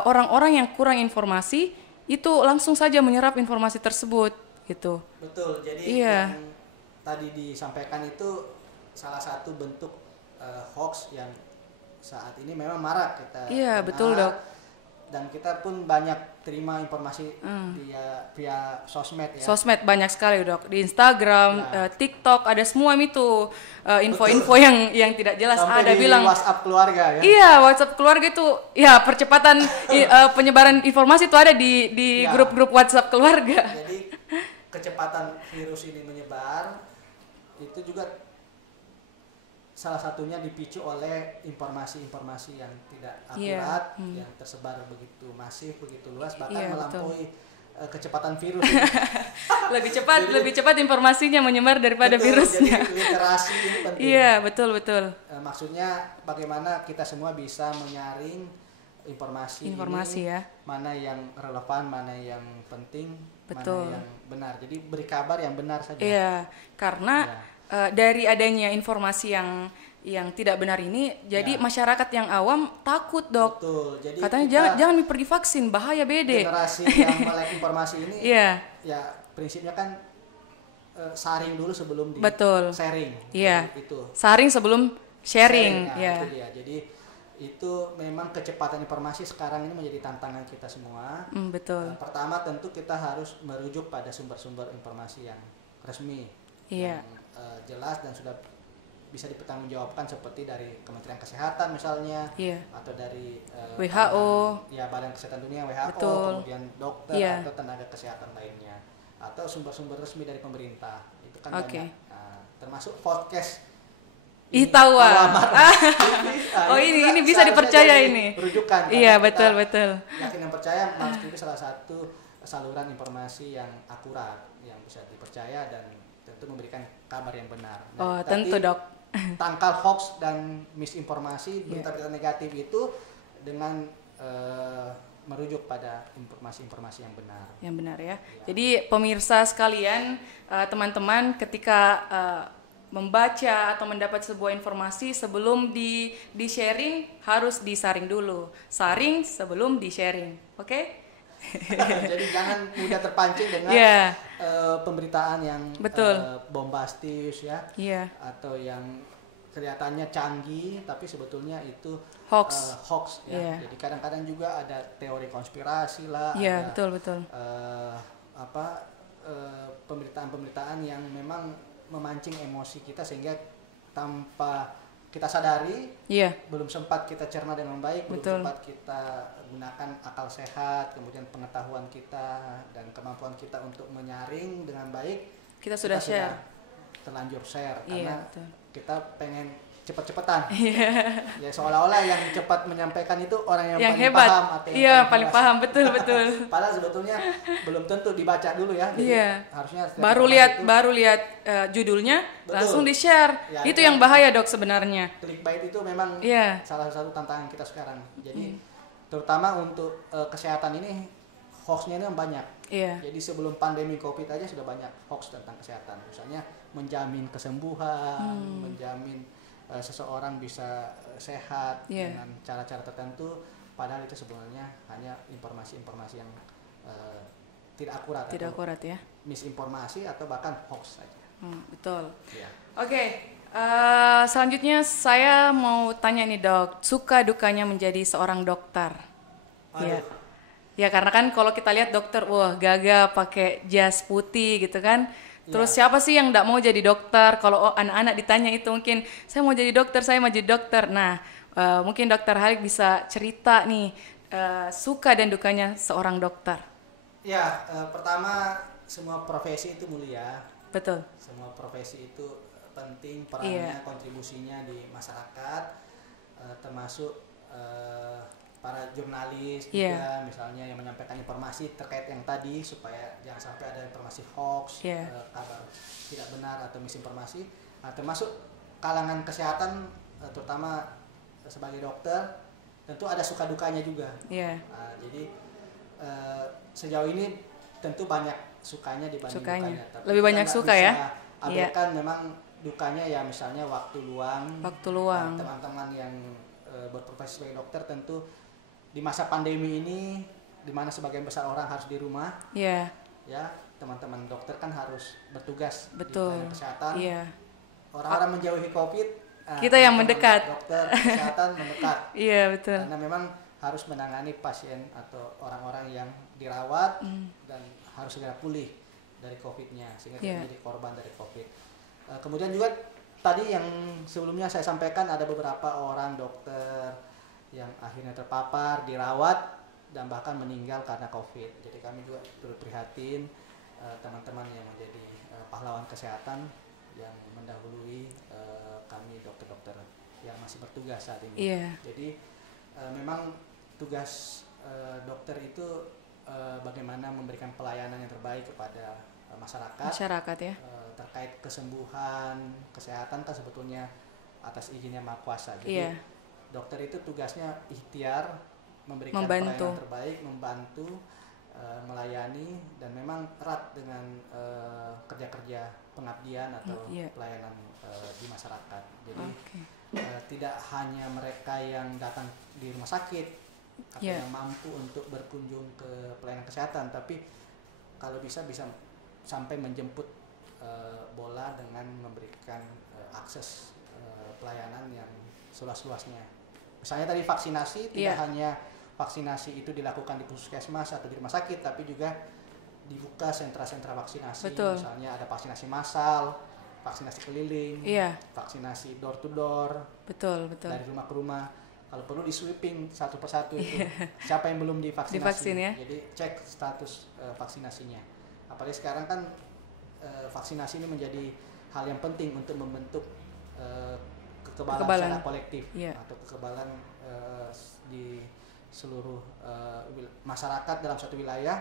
orang-orang yang kurang informasi itu langsung saja menyerap informasi tersebut gitu. Betul. Jadi Iya. yang tadi disampaikan itu salah satu bentuk hoax yang saat ini memang marak kita Iya, dengar, betul, Dok. dan kita pun banyak terima informasi via sosmed ya. Sosmed banyak sekali, Dok. Di Instagram, Ya. TikTok ada semua itu info-info yang tidak jelas. Sampai Ada di bilang WhatsApp keluarga ya. iya, WhatsApp keluarga itu ya percepatan penyebaran informasi itu ada di Ya. grup-grup WhatsApp keluarga. Jadi kecepatan virus ini menyebar itu juga salah satunya dipicu oleh informasi-informasi yang tidak Iya. akurat, yang tersebar begitu masif, begitu luas, bahkan Iya, melampaui kecepatan virus. Lebih cepat informasinya menyebar daripada Betul, virusnya. Jadi literasi ini penting. Iya, betul. Maksudnya bagaimana kita semua bisa menyaring informasi ini, Ya. mana yang relevan, mana yang penting, Betul. mana yang benar. Jadi beri kabar yang benar saja. Iya, karena dari adanya informasi yang tidak benar ini, jadi masyarakat yang awam takut, Dok. Betul. Jadi Katanya jangan pergi vaksin, bahaya bede. generasi yang melek informasi ini, Iya. ya prinsipnya kan saring dulu sebelum di Betul. sharing. Iya. Jadi itu. Saring sebelum sharing, Nah, ya. itu dia. Jadi itu memang kecepatan informasi sekarang ini menjadi tantangan kita semua. Betul. Pertama tentu kita harus merujuk pada sumber-sumber informasi yang resmi, Iya. yang jelas dan sudah bisa dipertanggungjawabkan seperti dari Kementerian Kesehatan misalnya, Iya. atau dari WHO. Badan Kesehatan Dunia WHO, Betul. kemudian dokter Iya. atau tenaga kesehatan lainnya, atau sumber-sumber resmi dari pemerintah. Itu kan Oke. banyak. Nah, termasuk podcast. Tahu. Nah, ini bisa seharusnya dipercaya jadi ini. rujukan. Iya, Karena kita betul. Yakin dan percaya Mas TV salah satu saluran informasi yang akurat, yang bisa dipercaya dan tentu memberikan kabar yang benar. Oh, Tapi tentu, Dok. tangkal hoax dan misinformasi, berita-berita negatif itu dengan merujuk pada informasi-informasi yang benar. Yang benar ya. Jadi pemirsa sekalian, teman-teman ketika membaca atau mendapat sebuah informasi sebelum di sharing harus disaring dulu. Saring sebelum di sharing. Oke? Jadi jangan mudah terpancing dengan pemberitaan yang bombastis ya, atau yang kelihatannya canggih tapi sebetulnya itu hoax ya. Jadi kadang-kadang juga ada teori konspirasi lah, ada betul. Pemberitaan-pemberitaan yang memang memancing emosi kita sehingga tanpa kita sadari, belum sempat kita cerna dengan baik, belum sempat kita gunakan akal sehat, kemudian pengetahuan kita dan kemampuan kita untuk menyaring dengan baik, kita sudah share, terlanjur share karena kita pengen cepet-cepetan. Ya seolah-olah yang cepat menyampaikan itu orang yang paling hebat. paham atau yang paling paham, betul. Padahal sebetulnya belum tentu dibaca dulu ya. Jadi harusnya baru lihat judulnya, langsung di-share. Ya, itu yang bahaya, Dok, sebenarnya. Clickbait itu memang salah satu tantangan kita sekarang. Jadi terutama untuk kesehatan ini hoaxnya ini banyak. Jadi sebelum pandemi Covid aja sudah banyak hoax tentang kesehatan. Misalnya menjamin kesembuhan, menjamin seseorang bisa sehat dengan cara-cara tertentu, padahal itu sebenarnya hanya informasi-informasi yang tidak akurat ya, misinformasi atau bahkan hoax saja. Betul. Oke, selanjutnya saya mau tanya nih, Dok, suka dukanya menjadi seorang dokter. Ya karena kan kalau kita lihat dokter, wah gagah pakai jas putih gitu kan. Terus siapa sih yang nggak mau jadi dokter? Kalau anak-anak ditanya itu mungkin saya mau jadi dokter. Nah, mungkin Dokter Halik bisa cerita nih suka dan dukanya seorang dokter. Ya, pertama semua profesi itu mulia. Betul. Semua profesi itu penting perannya, kontribusinya di masyarakat, termasuk para jurnalis juga misalnya yang menyampaikan informasi terkait yang tadi supaya jangan sampai ada informasi hoax, kabar tidak benar atau misinformasi. Nah, termasuk kalangan kesehatan terutama sebagai dokter tentu ada suka dukanya juga. Nah, jadi sejauh ini tentu banyak sukanya dibanding dukanya. Tapi lebih banyak suka ya. Abaikan memang dukanya ya, misalnya waktu luang. Teman-teman yang berprofesi sebagai dokter tentu di masa pandemi ini di mana sebagian besar orang harus di rumah. Iya. Ya, teman-teman dokter kan harus bertugas di Betul. pelayanan kesehatan. Iya. Orang-orang menjauhi COVID, Kita yang mendekat. dokter kesehatan mendekat. Iya, betul. Karena memang harus menangani pasien atau orang-orang yang dirawat dan harus segera pulih dari COVID-nya sehingga tidak menjadi korban dari COVID. Kemudian juga tadi yang sebelumnya saya sampaikan ada beberapa orang dokter yang akhirnya terpapar, dirawat dan bahkan meninggal karena COVID. Jadi kami juga turut prihatin teman-teman yang menjadi pahlawan kesehatan yang mendahului kami dokter-dokter yang masih bertugas saat ini. Iya. Jadi memang tugas dokter itu bagaimana memberikan pelayanan yang terbaik kepada masyarakat ya. Terkait kesembuhan, kesehatan kan sebetulnya atas izinnya Maha Kuasa. Jadi dokter itu tugasnya ikhtiar memberikan pelayanan terbaik, membantu, melayani dan memang erat dengan kerja-kerja pengabdian atau pelayanan di masyarakat. Jadi tidak hanya mereka yang datang di rumah sakit atau yang mampu untuk berkunjung ke pelayanan kesehatan, tapi kalau bisa sampai menjemput bola dengan memberikan akses pelayanan yang seluas-luasnya. Misalnya tadi vaksinasi, tidak hanya vaksinasi itu dilakukan di puskesmas atau di rumah sakit, tapi juga dibuka sentra-sentra vaksinasi. Betul. Misalnya ada vaksinasi massal, vaksinasi keliling, vaksinasi door to door, betul. Dari rumah ke rumah. Kalau perlu di sweeping satu persatu itu siapa yang belum divaksinasi. Jadi cek status vaksinasinya. Apalagi sekarang kan vaksinasi ini menjadi hal yang penting untuk membentuk kekebalan secara kolektif atau kekebalan di seluruh masyarakat dalam satu wilayah.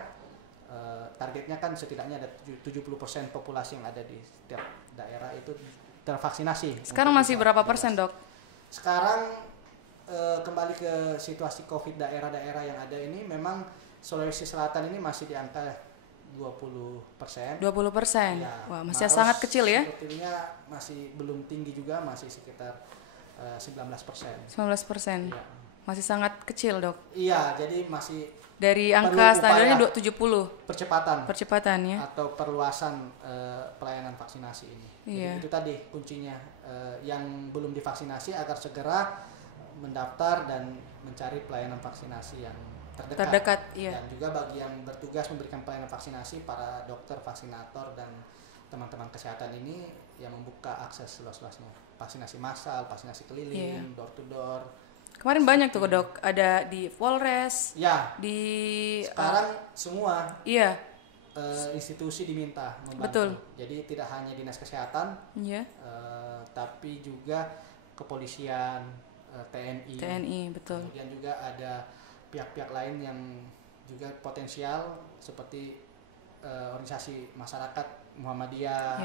Targetnya kan setidaknya ada 70% populasi yang ada di setiap daerah itu tervaksinasi. Sekarang masih berapa persen, Dok? Sekarang kembali ke situasi COVID daerah-daerah yang ada ini, memang Sulawesi Selatan ini masih di angka 20%. 20%. Ya, wah, masih sangat kecil ya? Sebetulnya masih belum tinggi juga, masih sekitar 19%. 19%. Ya. Masih sangat kecil, Dok. Iya, jadi masih dari angka standarnya 70. Percepatan ya. Atau perluasan pelayanan vaksinasi ini. Jadi itu tadi kuncinya, yang belum divaksinasi agar segera mendaftar dan mencari pelayanan vaksinasi yang terdekat. Dan juga bagi yang bertugas memberikan pelayanan vaksinasi, para dokter, vaksinator dan teman-teman kesehatan ini yang membuka akses seluas-luasnya. Vaksinasi massal, vaksinasi keliling, door to door. Kemarin banyak tuh, Dok, ada di Polres, di sekarang semua institusi diminta membantu. Betul. Jadi tidak hanya dinas kesehatan, tapi juga kepolisian, TNI, betul. Kemudian juga ada pihak-pihak lain yang juga potensial seperti organisasi masyarakat Muhammadiyah,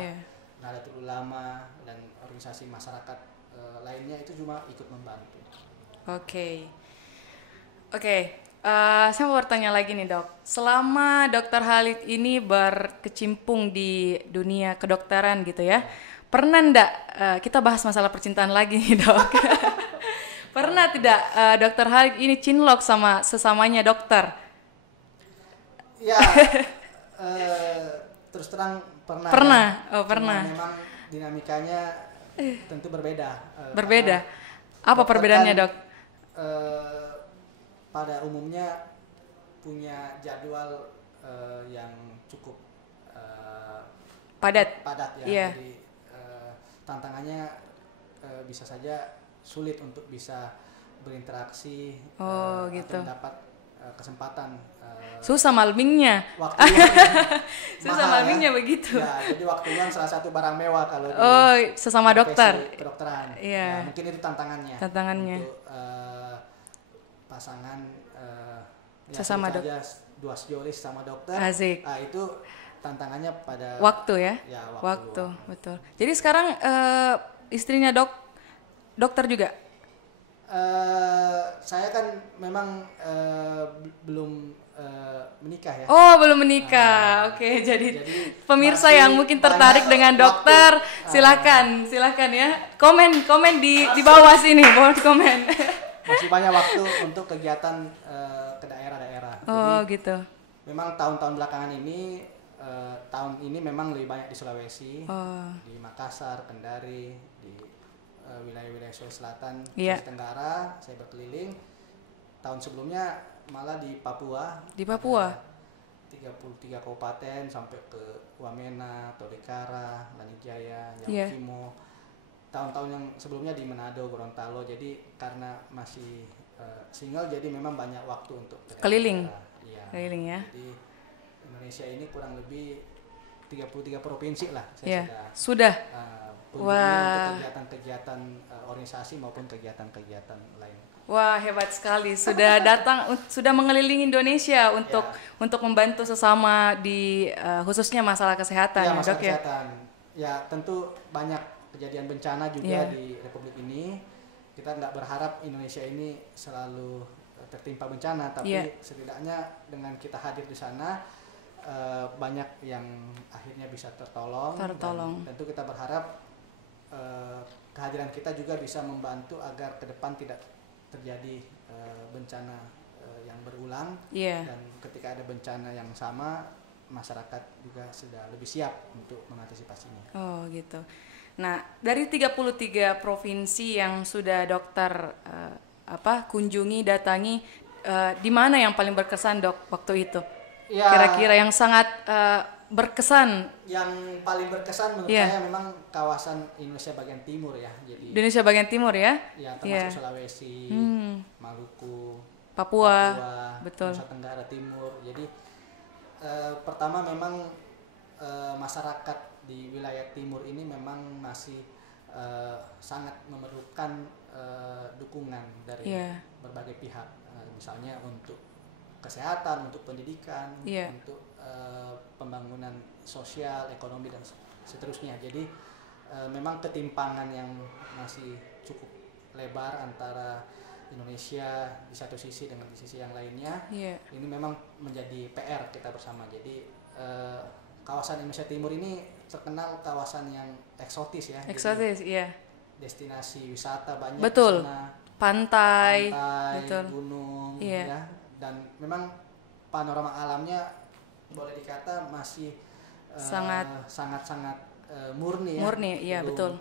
Nahdlatul Ulama dan organisasi masyarakat lainnya itu cuma ikut membantu. Oke. Saya mau bertanya lagi nih, Dok. Selama Dokter Khalid ini berkecimpung di dunia kedokteran gitu ya, pernah enggak kita bahas masalah percintaan lagi nih, Dok? Pernah tidak Dokter Khalid ini cinlok sama sesamanya dokter? Ya, terus terang pernah. Pernah, ya. Pernah. Memang dinamikanya tentu berbeda. Berbeda. Apa perbedaannya, Dok? Pada umumnya punya jadwal yang cukup padat ya. Jadi tantangannya bisa saja sulit untuk bisa berinteraksi gitu. Atau mendapat kesempatan. Susah malmingnya. Susah malmingnya ya. Begitu. Ya, jadi waktu luang salah satu barang mewah kalau di sesama dokter. Kedokteran. Ya, mungkin itu tantangannya. Untuk pasangan sesama dokter, dua sejoli sama dokter. Asik. Itu tantangannya pada waktu ya. Waktu betul. Jadi sekarang istrinya dokter juga? Saya kan memang belum menikah ya. Oh, belum menikah. Oke, jadi pemirsa yang mungkin tertarik dengan dokter, silakan ya. Komen di bawah sini, komen. Masih banyak waktu untuk kegiatan ke daerah-daerah. Oh, Jadi gitu. memang tahun-tahun belakangan ini tahun ini memang lebih banyak di Sulawesi, Oh, di Makassar, Kendari, di wilayah-wilayah Sulawesi Selatan, iya. Sulawesi Tenggara, saya berkeliling. Tahun sebelumnya malah di Papua. Di Papua. Ada 33 kabupaten sampai ke Wamena, Tolikara, Lanijaya, Iya. Yaukimo. Tahun-tahun yang sebelumnya di Manado, Gorontalo. Jadi karena masih single, jadi memang banyak waktu untuk Keliling. Iya. Keliling ya. Jadi Indonesia ini kurang lebih 33 provinsi lah saya Iya. sudah Sudah. kunjungi Wah. untuk kegiatan-kegiatan organisasi maupun kegiatan-kegiatan lain. Wah, hebat sekali. Sudah datang, sudah mengelilingi Indonesia untuk Ya. untuk membantu sesama di khususnya masalah kesehatan Ya, ya, masalah Dok ya. kesehatan. Ya, tentu banyak kejadian bencana juga Iya. di Republik ini. Kita nggak berharap Indonesia ini selalu tertimpa bencana, tapi Iya. setidaknya dengan kita hadir di sana banyak yang akhirnya bisa tertolong. Tertolong. Dan tentu kita berharap kehadiran kita juga bisa membantu agar ke depan tidak terjadi bencana yang berulang. Iya. Dan ketika ada bencana yang sama, masyarakat juga sudah lebih siap untuk mengantisipasinya. Oh, gitu. Nah, dari 33 provinsi yang sudah dokter kunjungi, datangi, di mana yang paling berkesan, Dok, waktu itu? Ya, Kira-kira yang sangat berkesan yang paling berkesan menurut Iya. saya memang kawasan Indonesia bagian timur ya. Jadi Indonesia bagian timur ya? ya Iya. termasuk Sulawesi, Hmm. Maluku, Papua, betul. Nusa Tenggara Timur. Jadi pertama memang masyarakat di wilayah timur ini memang masih sangat memerlukan dukungan dari Iya. berbagai pihak, misalnya untuk kesehatan, untuk pendidikan, Iya. untuk pembangunan sosial, ekonomi dan seterusnya. Jadi memang ketimpangan yang masih cukup lebar antara Indonesia di satu sisi dengan di sisi yang lainnya. Iya. Ini memang menjadi PR kita bersama. Jadi kawasan Indonesia Timur ini terkenal kawasan yang eksotis ya. Eksotis, Jadi, iya. destinasi wisata banyak Betul. di sana. Pantai, Pantai, betul. gunung, Iya. ya. Dan memang panorama alamnya boleh dikata masih sangat murni ya. Murni, iya, Belum betul.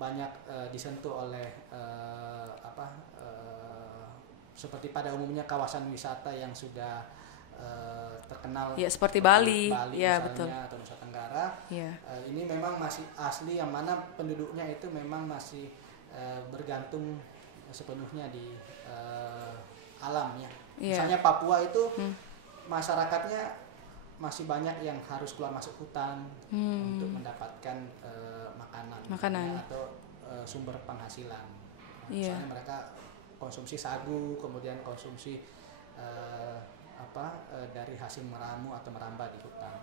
banyak disentuh oleh seperti pada umumnya kawasan wisata yang sudah terkenal. Ya, seperti Bali. Ya, misalnya, betul. atau Nusa Tenggara. Iya. Ini memang masih asli, yang mana penduduknya itu memang masih bergantung sepenuhnya di alam ya. Iya. Misalnya Papua itu masyarakatnya masih banyak yang harus keluar masuk hutan untuk mendapatkan makanan. Ya, atau sumber penghasilan. Iya. Misalnya mereka konsumsi sagu, kemudian konsumsi dari hasil meramu atau merambah di hutan.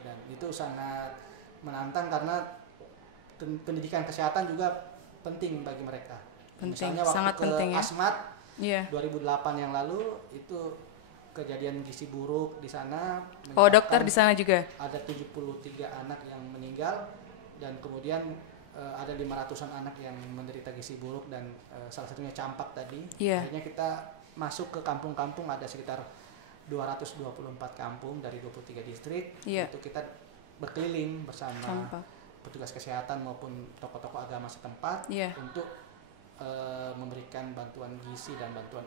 Dan itu sangat menantang karena pendidikan kesehatan juga penting bagi mereka. Penting, Misalnya waktu sangat ke penting ya. Asmat Iya. 2008 yang lalu itu kejadian gizi buruk di sana. Oh, dokter menyebabkan di sana juga. ada 73 anak yang meninggal dan kemudian ada 500-an anak yang menderita gizi buruk dan salah satunya campak tadi. Iya. Akhirnya kita masuk ke kampung-kampung, ada sekitar 224 kampung dari 23 distrik. Iya. Itu kita berkeliling bersama Campak. petugas kesehatan maupun tokoh-tokoh agama setempat Iya. untuk memberikan bantuan gizi dan bantuan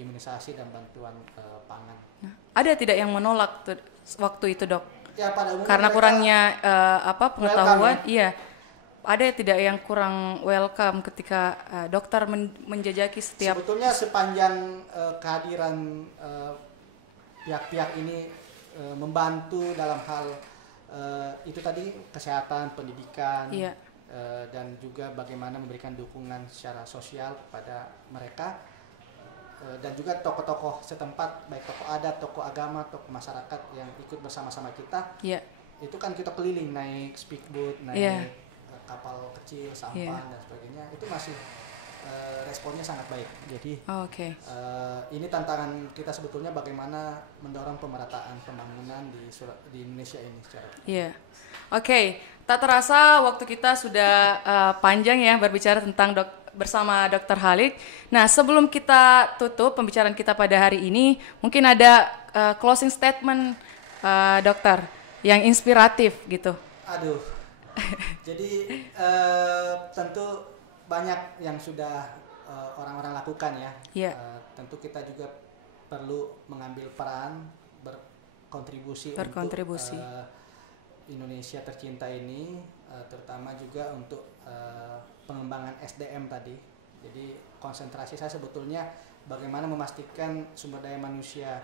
imunisasi dan bantuan pangan. Nah, ada tidak yang menolak waktu itu, Dok? Ya, pada umumnya Karena mereka kurangnya pengetahuan, welcome, iya. Ada tidak yang kurang welcome ketika dokter menjajaki setiap sebetulnya sepanjang kehadiran pihak-pihak ini membantu dalam hal itu tadi kesehatan, pendidikan, Iya. Dan juga bagaimana memberikan dukungan secara sosial kepada mereka dan juga tokoh-tokoh setempat, baik tokoh adat, tokoh agama, tokoh masyarakat yang ikut bersama-sama kita. Iya. Itu kan kita keliling naik speedboat, naik Iya. kapal kecil, sampan Iya. dan sebagainya. Itu masih responnya sangat baik. Jadi Oke. ini tantangan kita sebetulnya bagaimana mendorong pemerataan pembangunan di Indonesia ini secara. Iya. Oke, tak terasa waktu kita sudah panjang ya berbicara tentang bersama Dr. Halik. Nah, sebelum kita tutup pembicaraan kita pada hari ini, mungkin ada closing statement dokter yang inspiratif gitu. Aduh, jadi tentu banyak yang sudah orang-orang lakukan ya. Yeah. Tentu kita juga perlu mengambil peran berkontribusi. Untuk Indonesia tercinta ini, terutama juga untuk pengembangan SDM tadi. Jadi konsentrasi saya sebetulnya bagaimana memastikan sumber daya manusia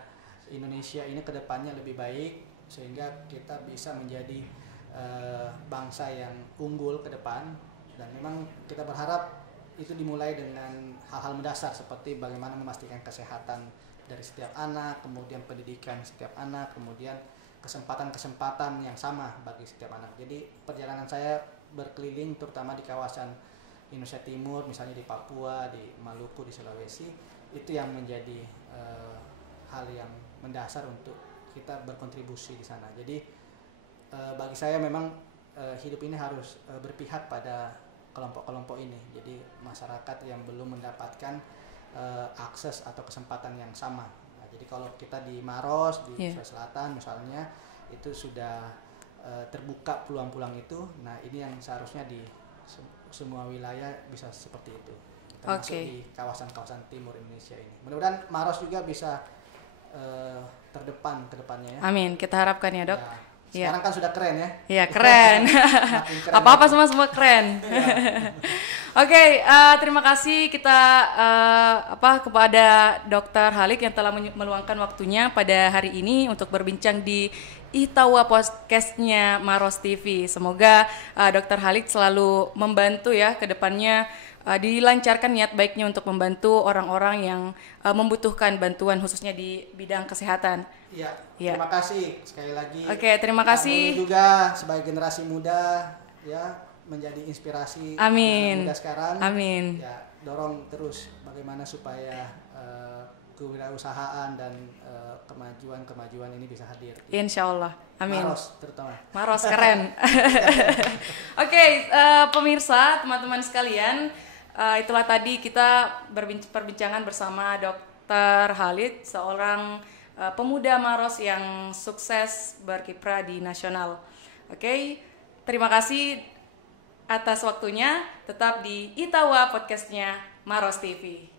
Indonesia ini kedepannya lebih baik sehingga kita bisa menjadi bangsa yang unggul ke depan. Dan memang kita berharap itu dimulai dengan hal-hal mendasar seperti bagaimana memastikan kesehatan dari setiap anak, kemudian pendidikan setiap anak, kemudian kesempatan-kesempatan yang sama bagi setiap anak. Jadi perjalanan saya berkeliling terutama di kawasan Indonesia Timur, misalnya di Papua, di Maluku, di Sulawesi, itu yang menjadi hal yang mendasar untuk kita berkontribusi di sana. Jadi bagi saya memang hidup ini harus berpihak pada kelompok-kelompok ini. Jadi masyarakat yang belum mendapatkan akses atau kesempatan yang sama. Nah, jadi kalau kita di Maros, di Sulawesi Selatan misalnya, itu sudah terbuka peluang-peluang itu. Nah, ini yang seharusnya di semua wilayah bisa seperti itu. Termasuk di kawasan-kawasan timur Indonesia ini. Mudah-mudahan Maros juga bisa terdepan ke depannya ya. Amin, kita harapkan ya, Dok. Ya. Sekarang kan sudah keren ya. Iya, keren. Apa-apa semua keren. Oke, terima kasih kita kepada Dr. Halik yang telah meluangkan waktunya pada hari ini untuk berbincang di Itawa Podcast-nya Maros TV. Semoga Dr. Halik selalu membantu ya ke depannya, dilancarkan niat baiknya untuk membantu orang-orang yang membutuhkan bantuan khususnya di bidang kesehatan. Ya, terima kasih sekali lagi. Oke, terima kasih. Juga sebagai generasi muda ya menjadi inspirasi Amin. muda sekarang. Amin. Ya, dorong terus bagaimana supaya kewirausahaan dan kemajuan ini bisa hadir. Insya Allah. Amin. Maros terutama. Maros keren. Oke, pemirsa, teman-teman sekalian, itulah tadi kita perbincangan bersama Dr. Halid, seorang pemuda Maros yang sukses berkiprah di nasional. Oke, terima kasih atas waktunya. Tetap di Itawa Podcast-nya Maros TV.